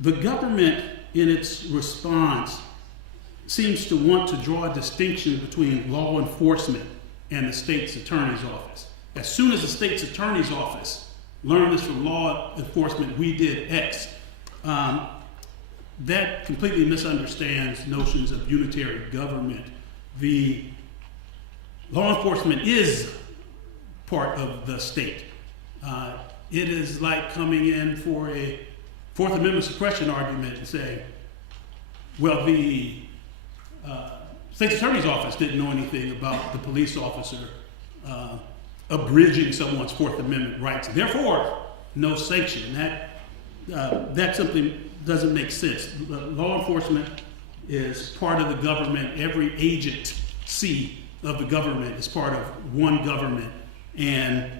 the government in its response seems to want to draw a distinction between law enforcement and the state's attorney's office. As soon as the state's attorney's office learned this from law enforcement, we did X. That completely misunderstands notions of unitary government. The law enforcement is part of the state. It is like coming in for a Fourth Amendment suppression argument and saying, well, the state's attorney's office didn't know anything about the police officer abridging someone's Fourth Amendment rights. Therefore, no sanction. That simply doesn't make sense. Law enforcement is part of the government. Every agency of the government is part of one government. And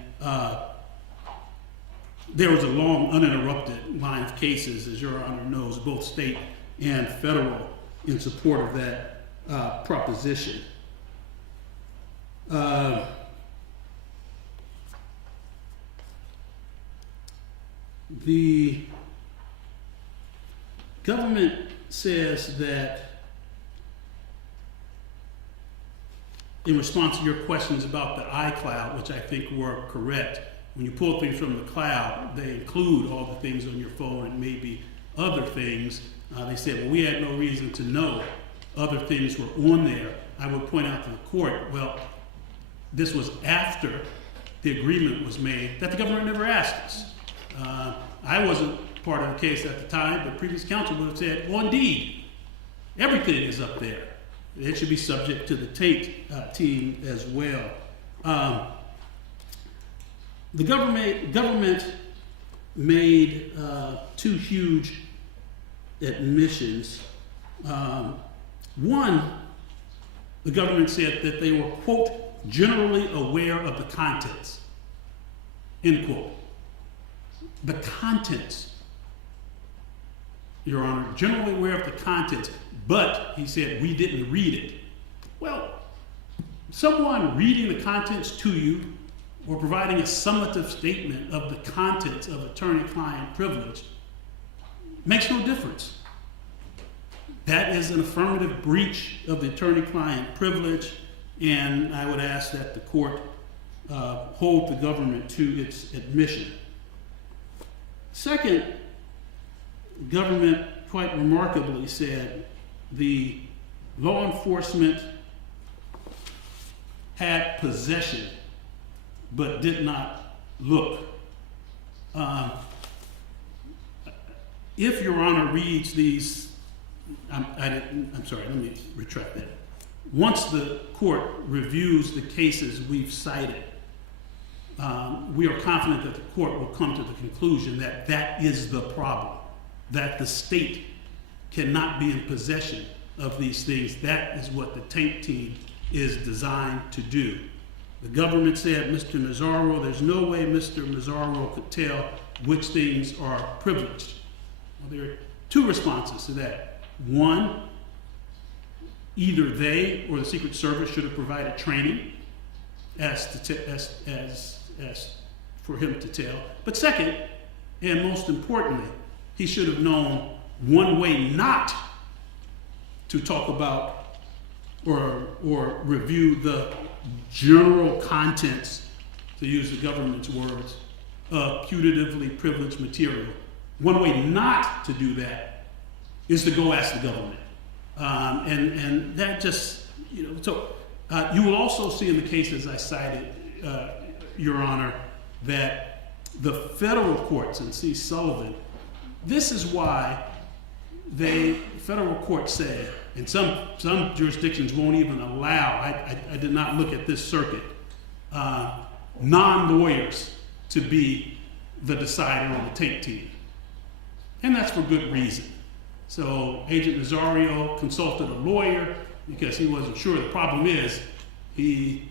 there was a long, uninterrupted line of cases, as Your Honor knows, both state and federal, in support of that proposition. The government says that in response to your questions about the iCloud, which I think were correct, when you pull things from the cloud, they include all the things on your phone and maybe other things. They said, well, we had no reason to know other things were on there. I would point out to the court, well, this was after the agreement was made that the government never asked us. I wasn't part of the case at the time, but previous counsel would have said, well, indeed, everything is up there. It should be subject to the Tate team as well. The government made two huge admissions. One, the government said that they were, quote, generally aware of the contents, end quote. The contents, Your Honor, generally aware of the contents, but he said we didn't read it. Well, someone reading the contents to you or providing a summative statement of the contents of attorney-client privilege makes no difference. That is an affirmative breach of the attorney-client privilege, and I would ask that the court hold the government to its admission. Second, government quite remarkably said the law enforcement had possession but did not look. If Your Honor reads these, I'm sorry, let me retract that. Once the court reviews the cases we've cited, we are confident that the court will come to the conclusion that that is the problem, that the state cannot be in possession of these things. That is what the Tate team is designed to do. The government said, Mr. Nazario, there's no way Mr. Nazario could tell which things are privileged. Well, there are two responses to that. One, either they or the Secret Service should have provided training as for him to tell. But second, and most importantly, he should have known one way not to talk about or review the general contents, to use the government's words, of putatively privileged material. One way not to do that is to go ask the government. And that just, so you will also see in the cases I cited, Your Honor, that the federal courts, and see Sullivan, this is why federal courts say, and some jurisdictions won't even allow, I did not look at this circuit, non-lawyers to be the decider on the Tate team. And that's for good reason. So Agent Nazario consulted a lawyer because he wasn't sure. The problem is he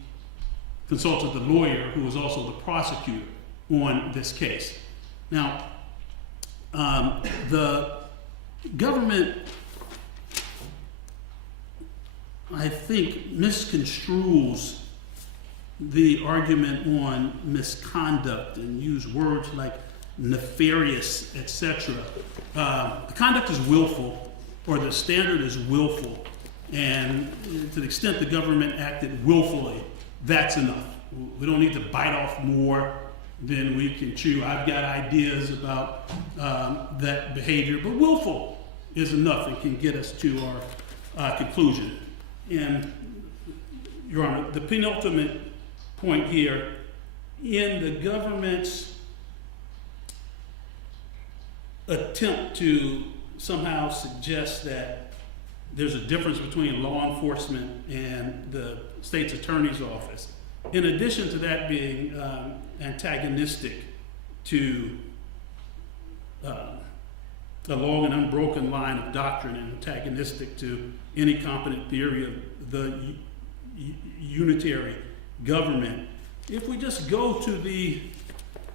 consulted the lawyer who was also the prosecutor on this case. Now, the government, I think, misconstrues the argument on misconduct and use words like nefarious, etc. The conduct is willful, or the standard is willful, and to the extent the government acted willfully, that's enough. We don't need to bite off more than we can chew. I've got ideas about that behavior, but willful is enough and can get us to our conclusion. And, Your Honor, the penultimate point here, in the government's attempt to somehow suggest that there's a difference between law enforcement and the state's attorney's office, in addition to that being antagonistic to a long and unbroken line of doctrine and antagonistic to any competent theory of the unitary government, if we just go to the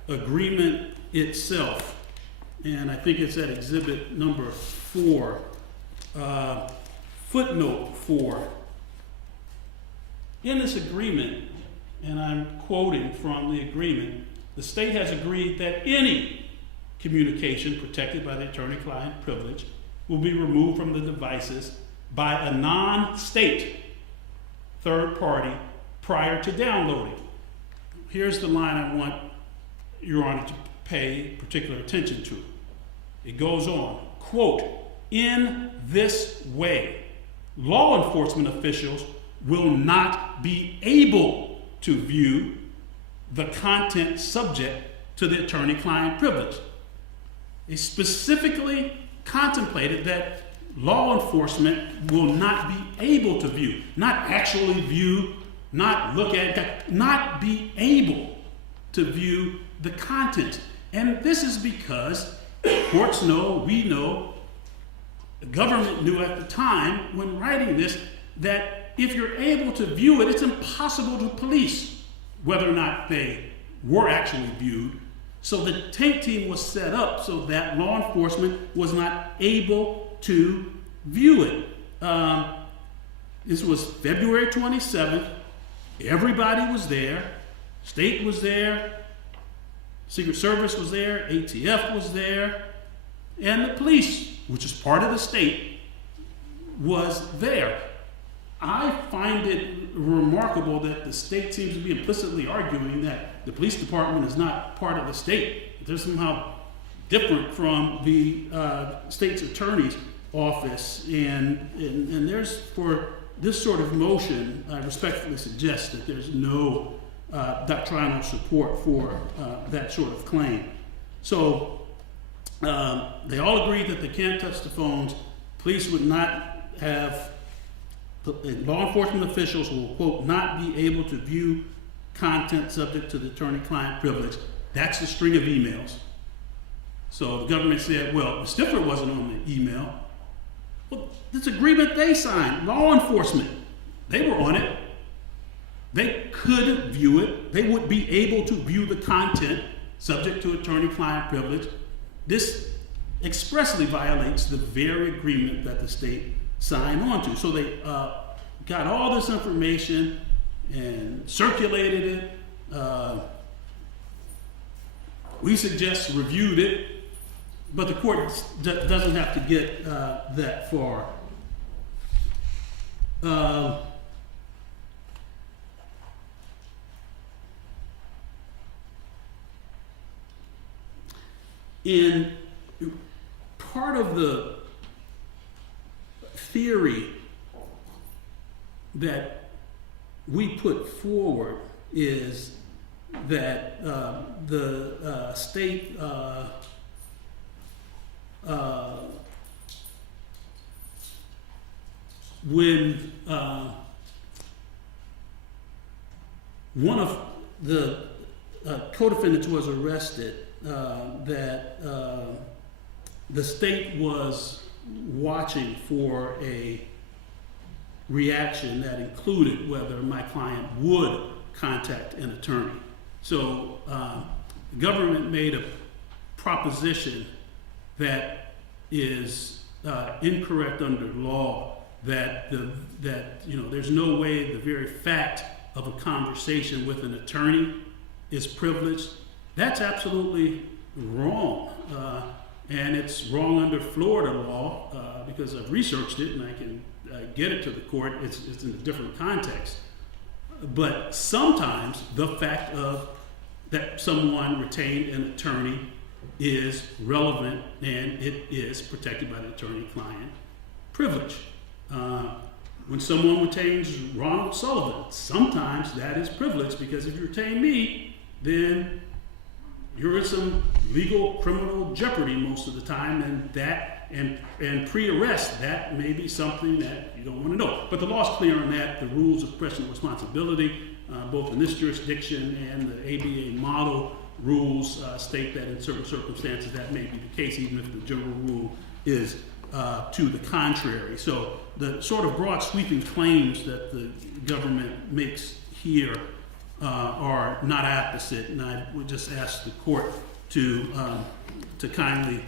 agreement itself, and I think it's at exhibit number 4, footnote 4. In this agreement, and I'm quoting from the agreement, the state has agreed that any communication protected by the attorney-client privilege will be removed from the devices by a non-state third party prior to downloading. Here's the line I want Your Honor to pay particular attention to. It goes on, quote, "In this way, law enforcement officials will not be able to view the content subject to the attorney-client privilege." It specifically contemplated that law enforcement will not be able to view, not actually view, not look at, not be able to view the content. And this is because courts know, we know, the government knew at the time when writing this, that if you're able to view it, it's impossible to police whether or not they were actually viewed. So the tape team was set up so that law enforcement was not able to view it. This was February 27th. Everybody was there. State was there. Secret Service was there. ATF was there. And the police, which is part of the state, was there. I find it remarkable that the state seems to be implicitly arguing that the police department is not part of the state. They're somehow different from the state's attorney's office. And there's, for this sort of motion, I respectfully suggest that there's no doctrinal support for that sort of claim. So they all agreed that they can't touch the phones. Police would not have, law enforcement officials will, quote, not be able to view content subject to the attorney-client privilege. That's the string of emails. So the government said, well, the Stiffler wasn't on the email. Well, this agreement they signed, law enforcement, they were on it. They could view it. They would be able to view the content subject to attorney-client privilege. This expressly violates the very agreement that the state signed on to. So they got all this information and circulated it. We suggest reviewed it, but the court doesn't have to get that far. In part of the theory that we put forward is that the state when one of the co-defendants was arrested, that the state was watching for a reaction that included whether my client would contact an attorney. So the government made a proposition that is incorrect under law, that there's no way the very fact of a conversation with an attorney is privileged. That's absolutely wrong. And it's wrong under Florida law because I've researched it and I can get it to the court. It's in a different context. But sometimes the fact of that someone retained an attorney is relevant and it is protected by the attorney-client privilege. When someone retains Ronald Sullivan, sometimes that is privileged because if you retain me, then you're in some legal criminal jeopardy most of the time, and pre-arrest, that may be something that you don't want to know. But the law's clear on that. The rules of professional responsibility, both in this jurisdiction and the ABA model rules state that in certain circumstances that may be the case, even if the general rule is to the contrary. So the sort of broad sweeping claims that the government makes here are not opposite, and I would just ask the court to kindly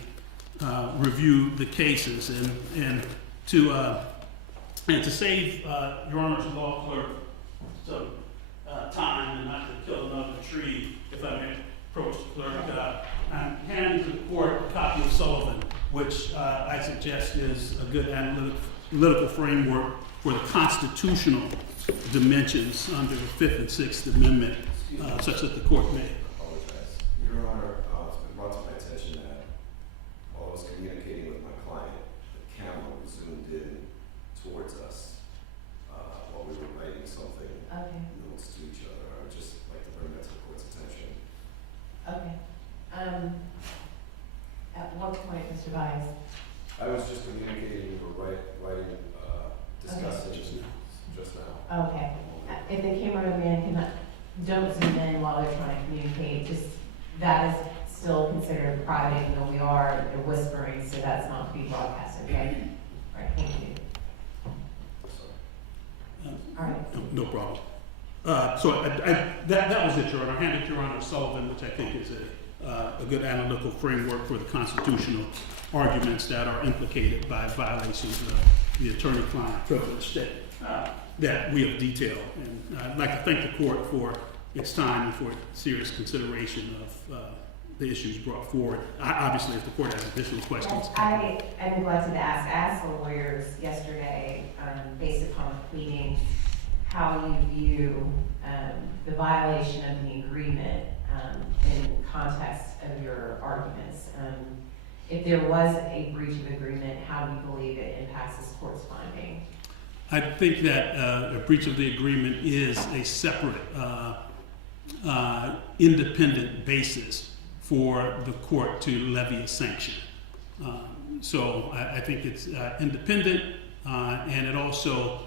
review the cases and to save Your Honor's law clerk some time and not to kill another tree, if I may approach the clerk. I'm handing to the court a copy of Sullivan, which I suggest is a good analytic analytical framework for the constitutional dimensions under the Fifth and Sixth Amendment, such that the court may. Apologize. Your Honor, it's been brought to my attention that while I was communicating with my client, the camera was zoomed in towards us while we were writing something, Okay, notes to each other. I would just like to bring that to the court's attention. okay. At what point, Mr. Bias? I was just communicating, we were writing, discussing just now. Okay. If the cameraman don't zoom in while they're trying to communicate, just, that is still considered private, even though they're whispering, so that's not to be broadcasted, okay? All right, thank you. All right. No problem. So that was it, Your Honor. I handed Your Honor Sullivan, which I think is a good analytical framework for the constitutional arguments that are implicated by violations of the attorney-client privilege that we have detailed. And I'd like to thank the court for its time and for its serious consideration of the issues brought forward. Obviously, if the court has additional questions. Yes, I neglected to ask. I asked the lawyers yesterday, based upon the pleading, how you view the violation of the agreement in context of your arguments. If there was a breach of agreement, how do you believe it impacts this court's finding? I think that a breach of the agreement is a separate, independent basis for the court to levy a sanction. So I think it's independent, and it also,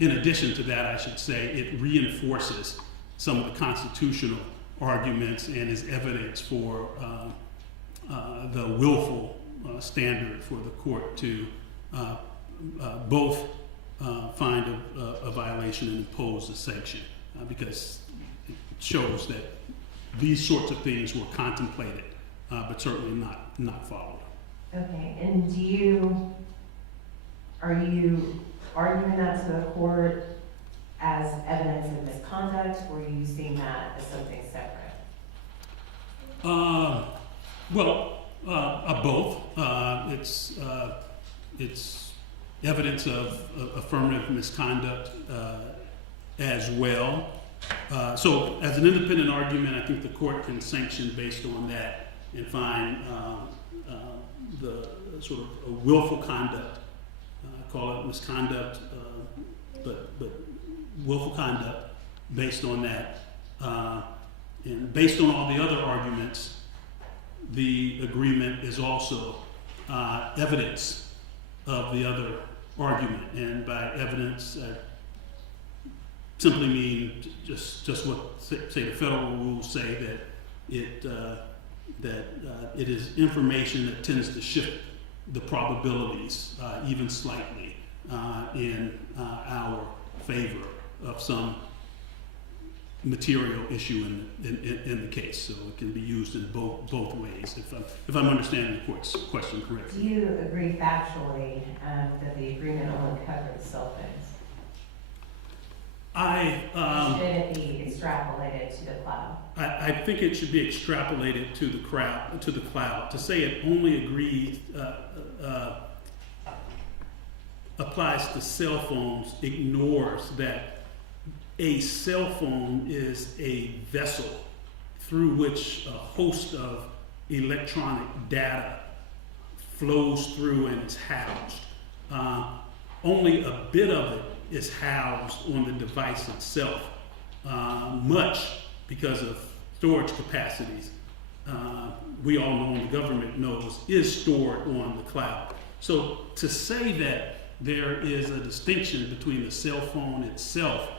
in addition to that, I should say, it reinforces some of the constitutional arguments and is evidence for the willful standard for the court to both find a violation and impose a sanction, because it shows that these sorts of things were contemplated, but certainly not followed. Okay, and are you arguing that to the court as evidence of misconduct, or are you seeing that as something separate? Both. It's evidence of affirmative misconduct as well. So as an independent argument, I think the court can sanction based on that and find the sort of willful conduct, call it misconduct, but willful conduct based on that. And based on all the other arguments, the agreement is also evidence of the other argument. And by evidence, I simply mean just what, say, the federal rules say, that it is information that tends to shift the probabilities even slightly in our favor of some material issue in the case. So it can be used in both ways, if I'm understanding the court's question correctly. Do you agree factually that the agreement only covered cell phones? Should it be extrapolated to the cloud? I think it should be extrapolated to the cloud. To say it only agrees applies to cell phones ignores that a cell phone is a vessel through which a host of electronic data flows through and is housed. Only a bit of it is housed on the device itself. Much, because of storage capacities, we all know and the government knows, is stored on the cloud. So to say that there is a distinction between the cell phone itself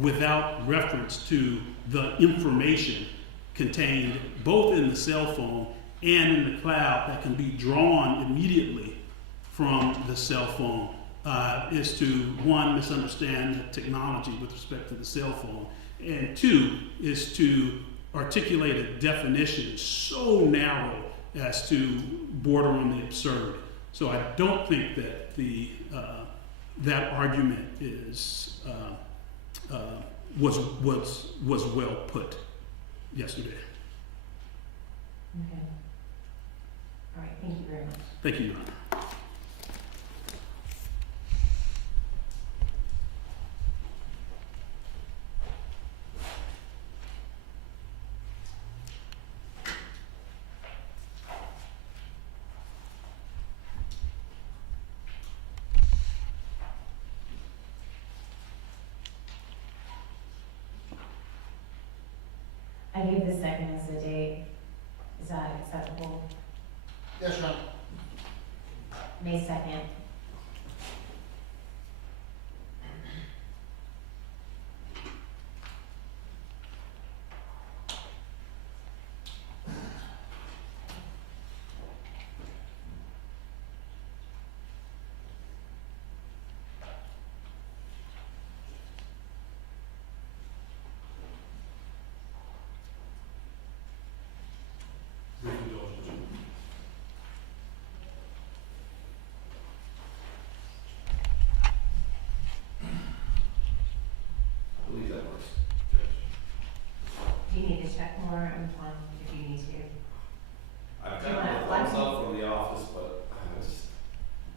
without reference to the information contained both in the cell phone and in the cloud that can be drawn immediately from the cell phone is to, one, misunderstand technology with respect to the cell phone, and two, is to articulate a definition so narrow as to border on the absurd. So I don't think that that argument is was well put yesterday. Okay. All right, thank you very much. Thank you, Your Honor. 2nd as the date. Is that acceptable? Yes, Your Honor. May 2nd. I believe that works. Do you need to check more? I'm fine if you need to. I've Do you gotten a want thumbs to- up from the office, but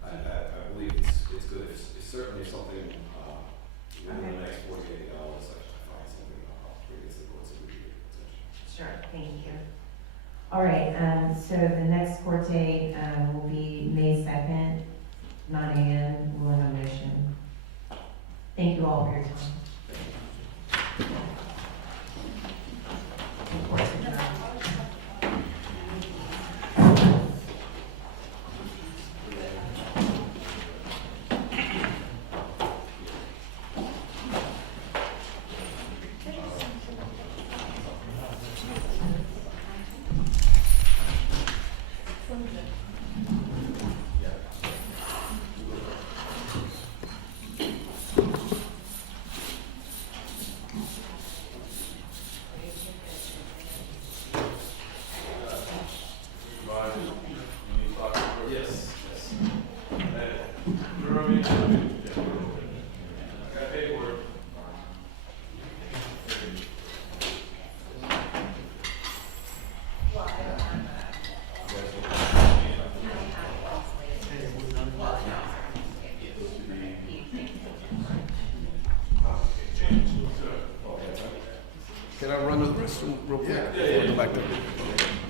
I believe it's good. It's certainly something, within Okay. the next 48 hours, I find something, I'll bring it to the board's immediate attention. Sure, thank you. All right, so the next court date, will be May 2nd, 9 a.m. We'll have a motion. Thank you all for your time. Court's adjourned. Yes, yes. Can I run to the restroom real quick? Before I go back there?